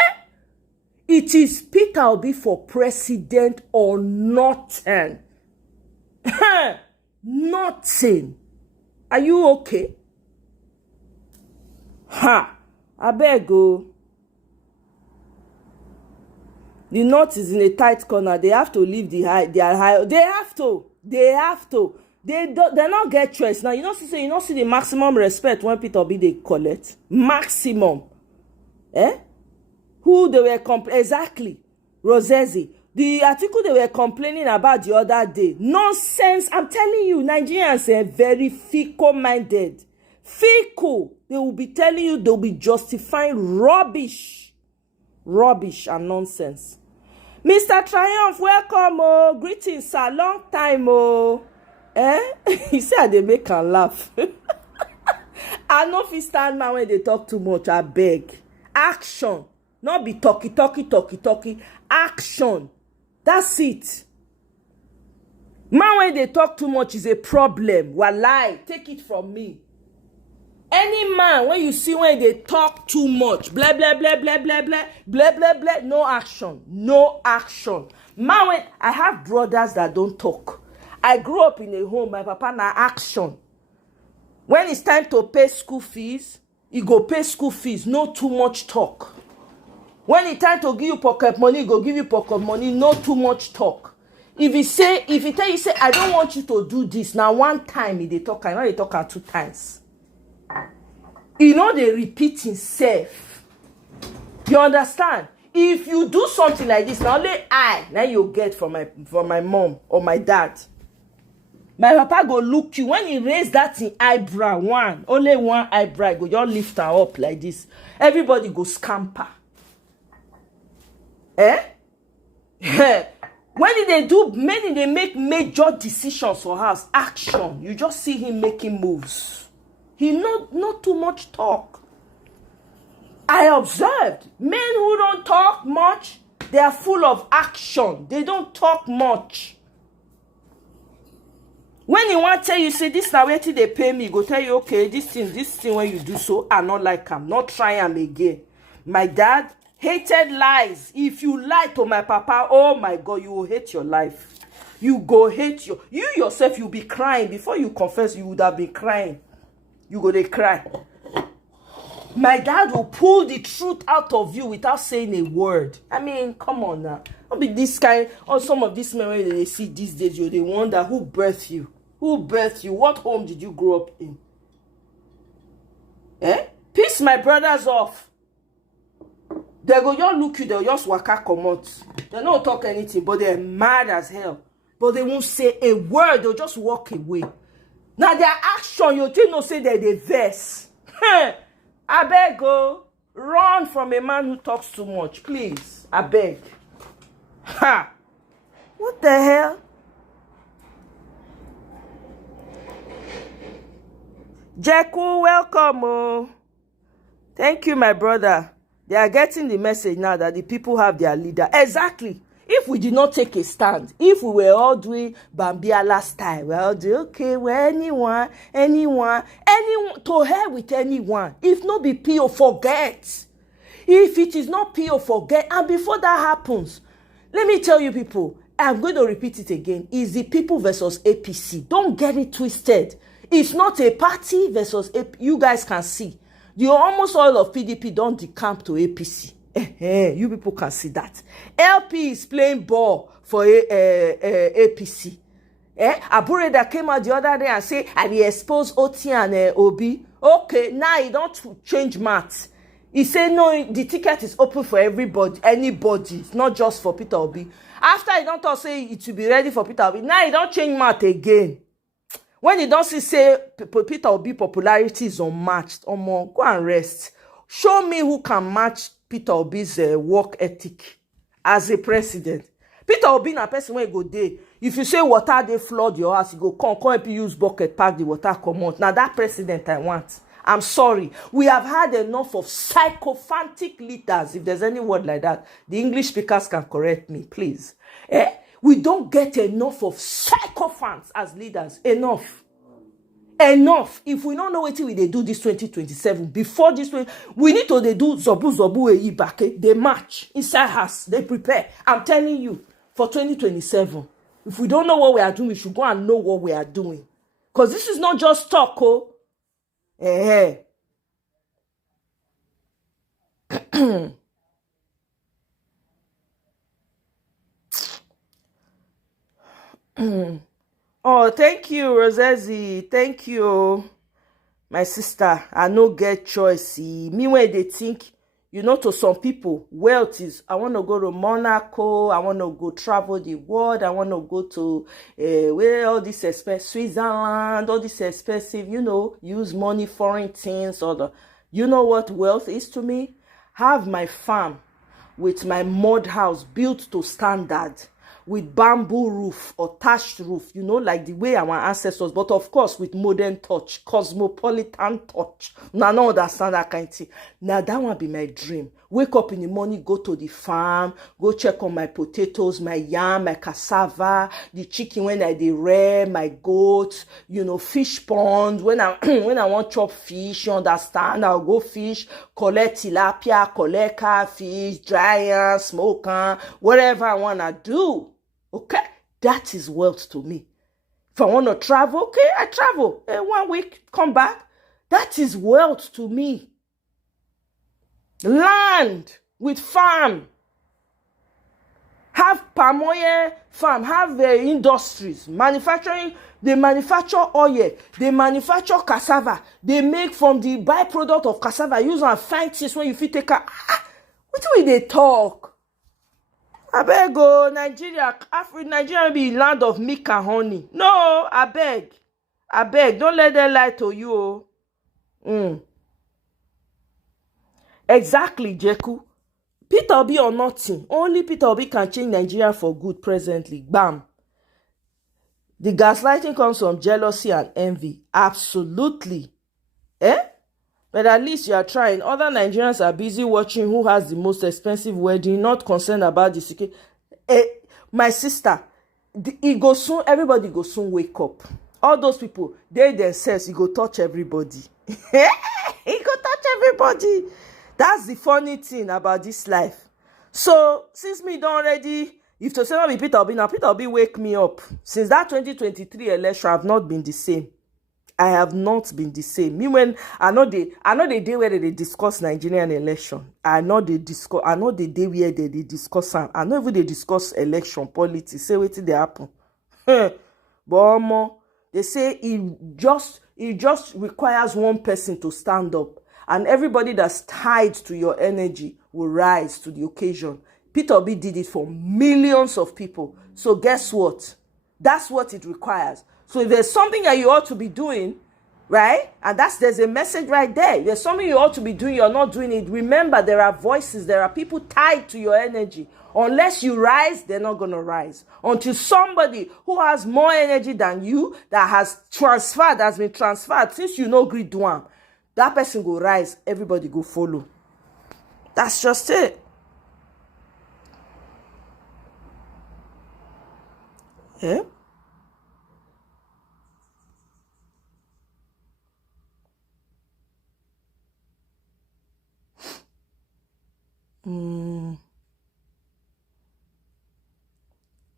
It is Peter Obi for president or nothing. Nothing. Are you okay? Ha! I beg you. The North is in a tight corner. They have to leave their high. They have to. They not get choice. Now, you don't see the maximum respect when Peter Obi they collect. Maximum. Who they were exactly. Rosezi. The article they were complaining about the other day. Nonsense. I'm telling you, Nigerians are very fickle-minded. Fickle. They will be telling you, they'll be justifying rubbish. Rubbish and nonsense. Mr. Triumph, welcome. Oh, greetings, sir. Long time. Oh, he said they make her laugh. I know if you stand man when they talk too much. I beg. Action. Not be talky. Action. That's it. Man when they talk too much is a problem. Wallahi, take it from me. Any man, when you see when they talk too much, blah, blah, blah, blah, blah, blah, blah, blah, blah, no action. No action. Man, when I have brothers that don't talk. I grew up in a home, my papa na action. When it's time to pay school fees, you go pay school fees, no too much talk. When it's time to give you pocket money, he go give you pocket money, no too much talk. If he tell you, say, I don't want you to do this, now one time he dey talk, I know they talk 2 times. You know they repeat himself. You understand? If you do something like this, now only now you get from my mom or my dad. My papa go look you. When he raise that in eyebrow, only one eyebrow, go just lift her up like this. Everybody go scamper. When they make major decisions for us, action. You just see him making moves. He not too much talk. I observed men who don't talk much, they are full of action. They don't talk much. When he want to tell you, say this now wait till they pay me, go tell you, okay, this thing when you do so, I not like him, not try him again. My dad hated lies. If you lie to my papa, oh my God, you will hate your life. You go hate you yourself, you'll be crying. Before you confess, you would have been crying. You go to cry. My dad will pull the truth out of you without saying a word. I mean, come on now. Don't be this kind. Or some of these men when they see these days, they wonder who birthed you. Who birthed you? What home did you grow up in? Piss my brothers off. They go just look you, they'll just waka come out. They don't talk anything, but they're mad as hell. But they won't say a word, they'll just walk away. Now their action, you think no say that they verse. I beg go. Run from a man who talks too much, please. I beg. Ha! What the hell? Jeku, welcome. Oh. Thank you, my brother. They are getting the message now that the people have their leader. Exactly. If we did not take a stand, if we were all doing Bambiala style, well, okay, well, anyone, to hell with anyone. If not be PO, forget. If it is not PO, forget. And before that happens, let me tell you people, I'm going to repeat it again, is the people versus APC. Don't get it twisted. It's not a party versus APC. You guys can see. The almost all of PDP don't decamp to APC. You people can see that. LP is playing ball for APC. Abure that came out the other day and say, I will expose OT and Obi. Okay, now he don't change math. He said, no, the ticket is open for everybody, anybody. It's not just for Peter Obi. After he don't talk, say it will be ready for Peter Obi. Now he don't change math again. When he don't say Peter Obi popularity is unmatched, go and rest. Show me who can match Peter Obi's work ethic as a president. Peter Obi na person when go there. If you say water they flood your house, you go come help you use bucket, pack the water, come out. Now that president I want. I'm sorry. We have had enough of sycophantic leaders. If there's any word like that, the English speakers can correct me, please. We don't get enough of sycophants as leaders. Enough. If we don't know what they do this 2027, before this, we need to they do zobu back. They march inside house. They prepare. I'm telling you, for 2027, if we don't know what we are doing, we should go and know what we are doing. Because this is not just talk, oh. Oh, thank you, Rosezi. Thank you, my sister. I no get choice. Me when they think, you know, to some people, wealth is, I want to go to Monaco, I want to go travel the world, I want to go to where all this expensive, Switzerland, all this expensive, you know, use money, foreign things, or the, you know what wealth is to me? Have my farm with my mud house built to standard, with bamboo roof or thatched roof, you know, like the way our ancestors, but of course with modern touch, cosmopolitan touch. Now, I don't understand that kind of thing. Now, that one be my dream. Wake up in the morning, go to the farm, go check on my potatoes, my yam, my cassava, the chicken when I dey rear, my goats, you know, fish pond. When I when I want chop fish, you understand, I'll go fish, collect tilapia, collect catfish, dry am, smoke am, whatever I want to do. Okay, that is wealth to me. If I want to travel, okay, I travel. 1 week, come back. That is wealth to me. Land with farm. Have palm oil farm. Have industries. Manufacturing. They manufacture oil. They manufacture cassava. They make from the byproduct of cassava. Use and find things when you fit take a... What will they talk? I beg go Nigeria. Nigeria be land of milk and honey. No, I beg. Don't let them lie to you. Exactly, Jeku. Peter Obi or nothing. Only Peter Obi can change Nigeria for good presently. Bam. The gaslighting comes from jealousy and envy. Absolutely. But at least you are trying. Other Nigerians are busy watching who has the most expensive wedding, not concerned about the security. My sister, everybody go soon wake up. All those people, they themselves, go touch everybody. Go touch everybody. That's the funny thing about this life. So, since me don't already, if to say not be Peter Obi, now Peter Obi wake me up. Since that 2023 election, I have not been the same. I have not been the same. Me when I know the day where they discuss Nigerian election. I know the day where they discuss. I know even they discuss election politics. Say what they happen. But they say it just requires one person to stand up, and everybody that's tied to your energy will rise to the occasion. Peter Obi did it for millions of people. So guess what? That's what it requires. So if there's something that you ought to be doing, right? And there's a message right there. There's something you ought to be doing, you're not doing it. Remember, there are voices, there are people tied to your energy. Unless you rise, they're not going to rise. Until somebody who has more energy than you, that has been transferred, since you know greed one, that person go rise, everybody go follow. That's just it. Yeah?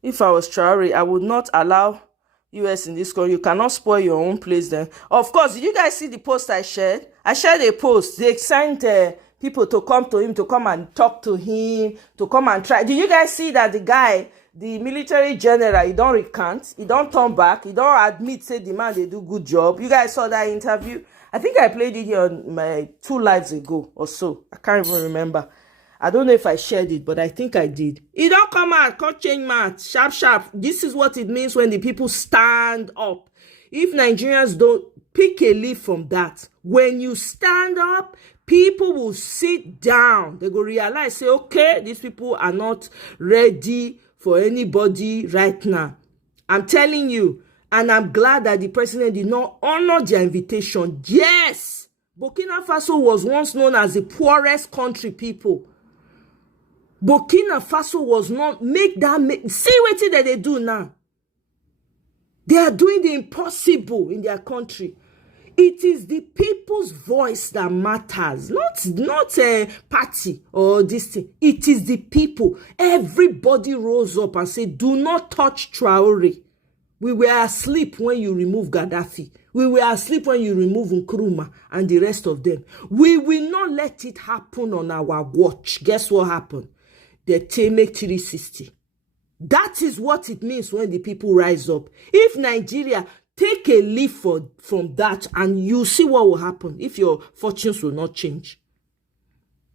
If I was Traore, I would not allow US in this country. You cannot spoil your own place then. Of course, did you guys see the post I shared? I shared a post. They sent people to come to him, to come and talk to him, to come and try. Did you guys see that the guy, the military general, he don't recant, he don't turn back, he don't admit, say the man, they do good job. You guys saw that interview? I think I played it here on my 2 lives ago or so. I can't even remember. I don't know if I shared it, but I think I did. He don't come out, can't change math, sharp, sharp. This is what it means when the people stand up. If Nigerians don't pick a leaf from that, when you stand up, people will sit down. They go realize, say, okay, these people are not ready for anybody right now. I'm telling you, and I'm glad that the president did not honor their invitation. Yes, Burkina Faso was once known as the poorest country, people. Burkina Faso was not, see what they do now. They are doing the impossible in their country. It is the people's voice that matters, not a party or this thing. It is the people. Everybody rose up and said, do not touch Traore. We were asleep when you remove Gaddafi. We were asleep when you remove Nkrumah and the rest of them. We will not let it happen on our watch. Guess what happened? They make 360. That is what it means when the people rise up. If Nigeria take a leaf from that, and you see what will happen if your fortunes will not change.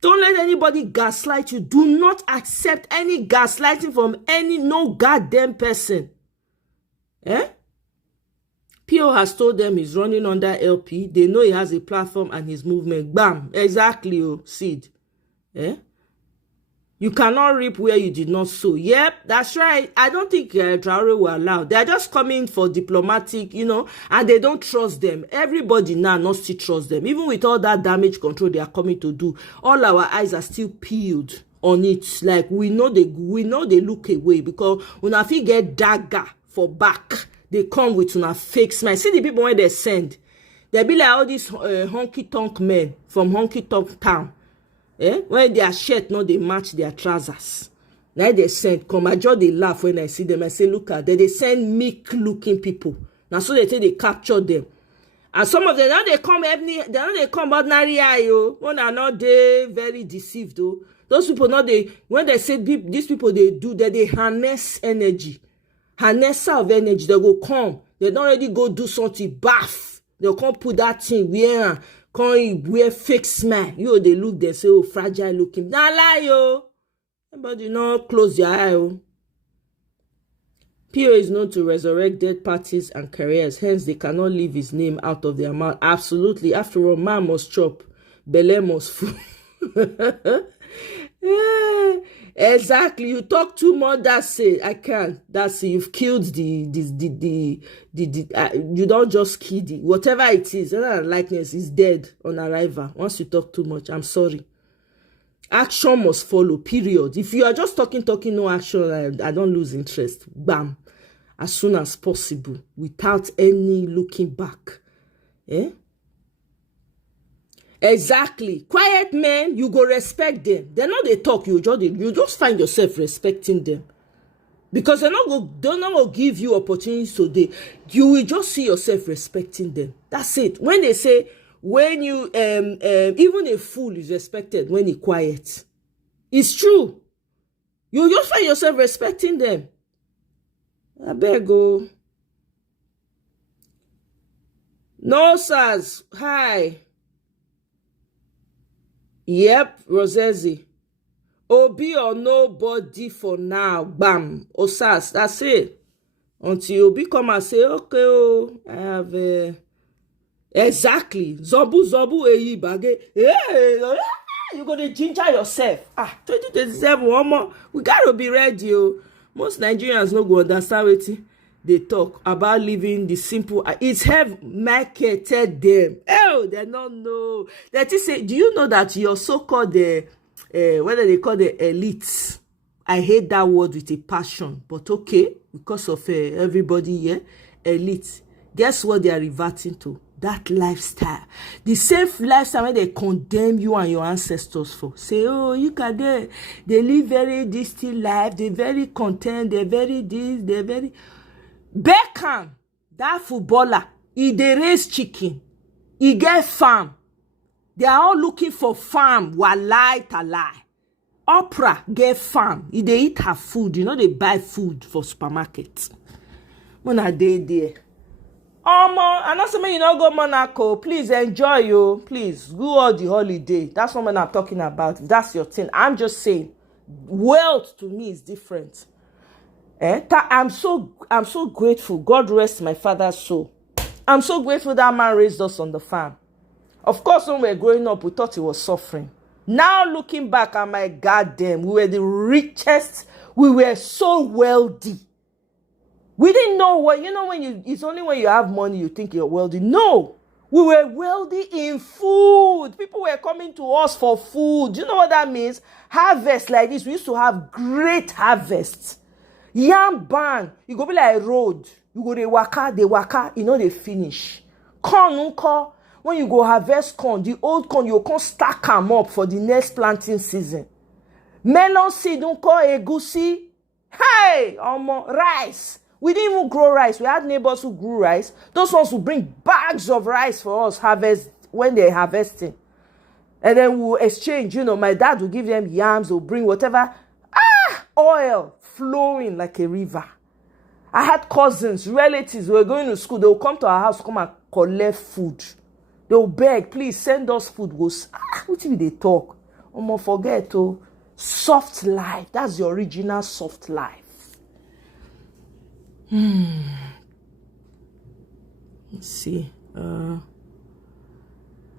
Don't let anybody gaslight you. Do not accept any gaslighting from no goddamn person. Eh? P.O. has told them he's running under LP. They know he has a platform and his movement. Bam. Exactly, Sid. Eh? You cannot reap where you did not sow. Yep, that's right. I don't think Traore will allow. They're just coming for diplomatic, and they don't trust them. Everybody now not still trust them. Even with all that damage control they are coming to do, all our eyes are still peeled on it. Like we know they look away because when I feel get dagger for back, they come with una fake smile. See the people when they send, they be like all these honky tonk men from honky tonk town. When their shirt no they match their trousers. Now they send come. I just they laugh when I see them. I say, look at them. They send meek looking people. Now so they say they capture them. And some of them now they come ordinary eye. When are not they very deceived though. Those people now when they say these people they harness energy. Harnesser of energy. They go come. They don't already go do something bath. They'll come put that thing where can't wear fake smile. They look, they say, oh, fragile looking. Nah lie, yo. Everybody not close your eye, oh. P.O. is known to resurrect dead parties and careers. Hence, they cannot leave his name out of their mouth. Absolutely. After all, man must chop. Bele must fool. Yeah, exactly. You talk too much. That's it. I can't. That's it. You've killed you don't just kill whatever it is. Likeness is dead on arrival. Once you talk too much, I'm sorry. Action must follow. Period. If you are just talking, no action, I don't lose interest. Bam, as soon as possible, without any looking back. Exactly. Quiet men, you go respect them. They're not they talk, you just find yourself respecting them. Because they're not going to give you opportunities today. You will just see yourself respecting them. That's it. When they say, when you, even a fool is respected when he quiet. It's true. You just find yourself respecting them. I better go. No, sirs. Hi. Yep, Rosezi. Obi or nobody for now. Bam. Osas. That's it. Until Obi come and say, okay, I have exactly. Zobu eyi bage. You go to ginger yourself. 2027, one more. We gotta be ready. Oh. Most Nigerians no go understand what they talk about living the simple. It's have marketed them. Oh, they don't know. That is say, do you know that your so-called whether they call the elites? I hate that word with a passion, but okay, because of everybody here, elite. Guess what they are reverting to? That lifestyle. The same lifestyle where they condemn you and your ancestors for. Say, oh, you can they live very distant life, they're very content, they're very this, they're very... Beckham, that footballer, he dey raise chicken, he get farm. They are all looking for farm, walai talai. Oprah get farm, he dey eat her food, you know they buy food for supermarket. When I dey there. And also when you not go Monaco, please enjoy you. Please go all the holiday. That's what I'm talking about. If that's your thing. I'm just saying, wealth to me is different. I'm so grateful. God rest my father's soul. I'm so grateful that man raised us on the farm. Of course, when we were growing up, we thought he was suffering. Now looking back, I'm like, God damn, we were the richest. We were so wealthy. We didn't know what, it's only when you have money you think you're wealthy. No, we were wealthy in food. People were coming to us for food. You know what that means? Harvest like this. We used to have great harvests. Yam ban, you go be like a road. You go they waka, they finish. Corn unko, when you go harvest corn, the old corn, you can stack them up for the next planting season. Melon seed unko, egusi. Hey, rice. We didn't even grow rice. We had neighbors who grew rice. Those ones who bring bags of rice for us harvest when they're harvesting. And then we'll exchange, my dad will give them yams, will bring whatever. Oil flowing like a river. I had cousins, relatives who were going to school. They will come to our house, come and collect food. They will beg, please send us food. What do they talk? Forget soft life. That's the original soft life. Let's see.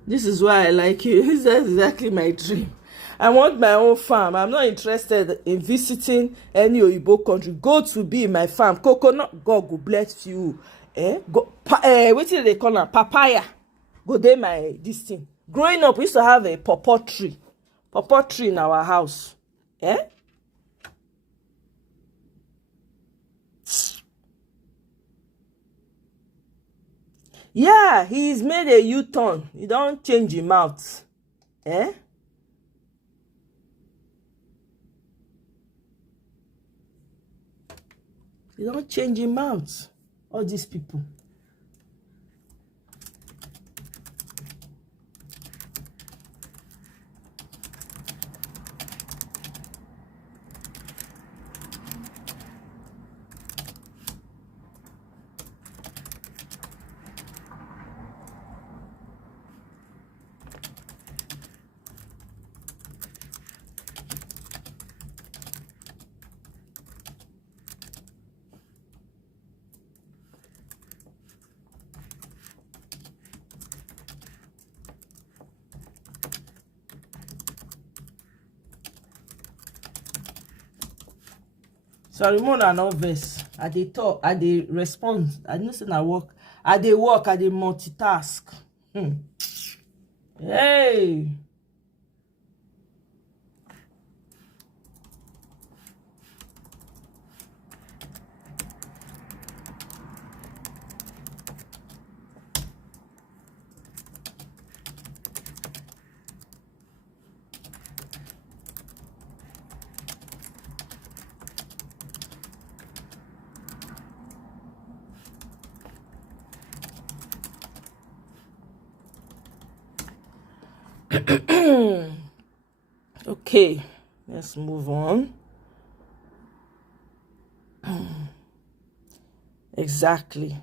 This is why I like you. This is exactly my dream. I want my own farm. I'm not interested in visiting any Oyibo country. Go to be in my farm. Coconut, God will bless you. What do they call it? Papaya. Go there, this thing. Growing up, we used to have a pawpaw tree in our house. Yeah, he's made a U-turn. He don't change his mouth. He don't change his mouth. All these people. Sorry, more than no verse. I dey talk, I dey respond. I know say na work. I dey work, I dey multitask. Hey. Okay, let's move on. Exactly.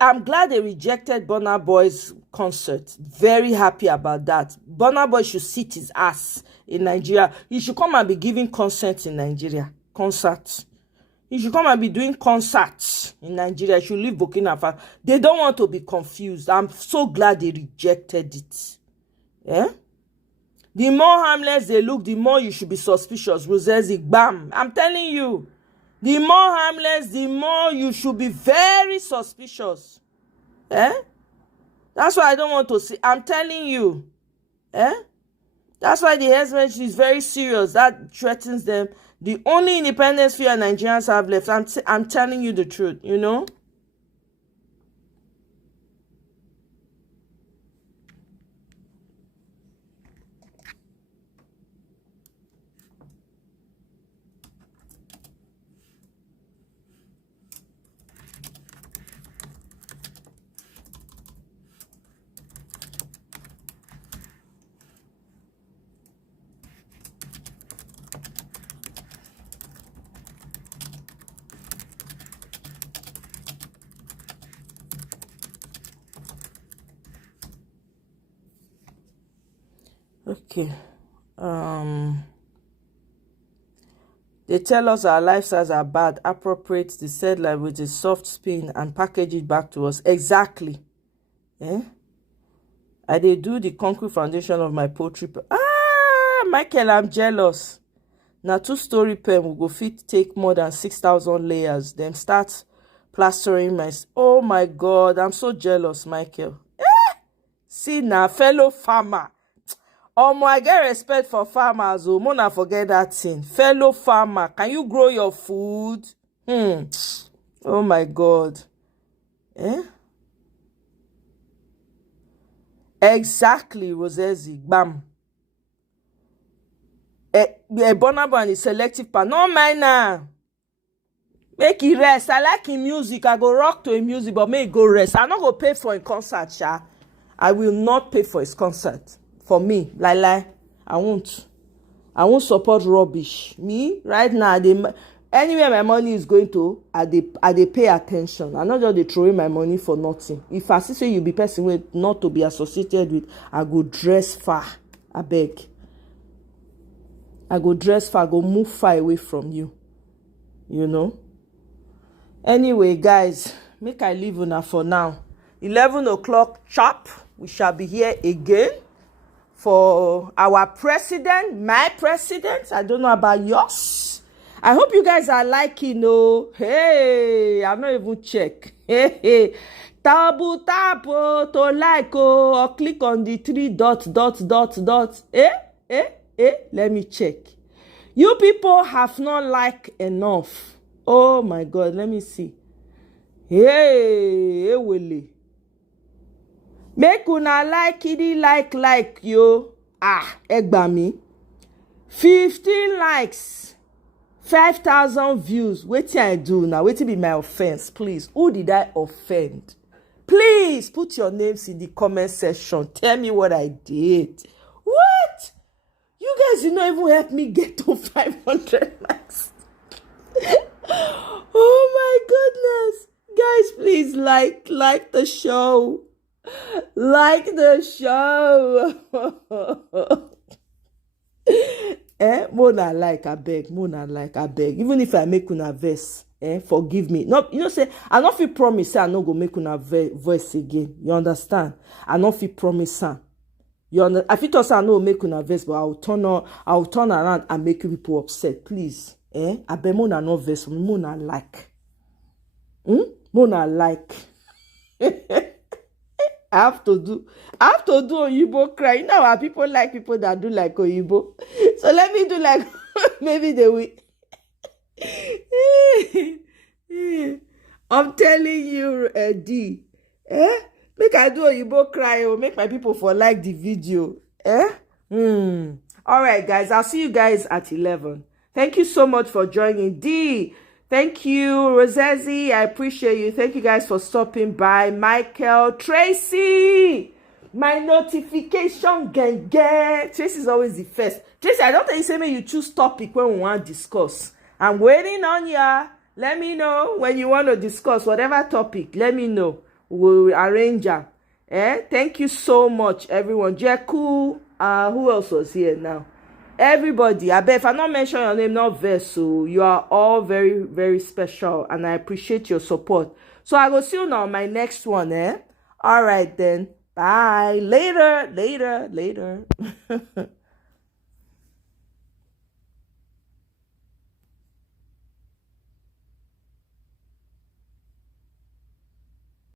I'm glad they rejected Burna Boy's concert. Very happy about that. Burna Boy should sit his ass in Nigeria. He should come and be giving concerts in Nigeria. Concerts. He should come and be doing concerts in Nigeria. He should leave Burkina Faso. They don't want to be confused. I'm so glad they rejected it. Yeah? The more harmless they look, the more you should be suspicious. Rosezi, bam. I'm telling you. The more harmless, the more you should be very suspicious. Eh? That's why I don't want to see. I'm telling you. Eh? That's why the herdsmen is very serious. That threatens them. The only independence fear Nigerians have left. I'm telling you the truth, you know? Okay. They tell us our lifestyles are bad, appropriate the said life with a soft spin and package it back to us. Exactly. Eh? I they do the concrete foundation of my poetry. Michael, I'm jealous. Now 2-story pen will go fit take more than 6,000 layers. Then start plastering my... Oh my God, I'm so jealous, Michael. See now, fellow farmer. I get respect for farmers. Mona forget that thing. Fellow farmer, can you grow your food? Oh my God. Eh? Exactly, Rosezi. Bam. Bonabo and the selective part. No mind now. Make it rest. I like him music. I go rock to him music, but make it go rest. I'm not going to pay for a concert, sha. I will not pay for his concert. For me, I won't support rubbish. Me, right now, anywhere my money is going to, I dey pay attention. I'm not just dey throw my money for nothing. If I see say you be person with not to be associated with, I go dress far. I beg. I go dress far, go move far away from you. You know? Anyway, guys, make I leave una for now. 11 o'clock sharp, we shall be here again for our president, my president. I don't know about yours. I hope you guys are liking, hey, I'm not even check. Hey. Tabu tapo to like, or click on the 3 dots. Let me check. You people have not liked enough. Oh my God, let me see. Hey, Willie. Make una like it, like yo. Egbami. 15 likes. 5,000 views. Wetin I do now? Wetin be my offense, please? Who did I offend? Please put your names in the comment section. Tell me what I did. What? You guys did not even help me get to 500 likes. Oh my goodness. Guys, please like the show. Like the show. Mona like, I beg. Even if I make una verse, forgive me. No, say I not fit promise say I no go make una voice again. You understand? I not fit promise her. I fit also I no make una verse, but I'll turn around and make people upset. Please, I beg Mona no verse. Mona like. Mona like. I have to do Oyibo cry. You know how people like people that do like Oyibo. So let me do like maybe they will. I'm telling you, D. Make I do Oyibo cry or make my people for like the video. All right, guys. I'll see you guys at 11. Thank you so much for joining. D. Thank you, Rosezi. I appreciate you. Thank you guys for stopping by. Michael, Tracy, my notification gang. Tracy is always the first. Tracy, I don't think you say me you choose topic when we want to discuss. I'm waiting on ya. Let me know when you want to discuss whatever topic. Let me know. We'll arrange them. Thank you so much, everyone. Jeku, who else was here now? everybody, I bet if I not mention your name, not vex, so you are all very, very special, and I appreciate your support. So I will see you now on my next one, All right then. Bye. Later.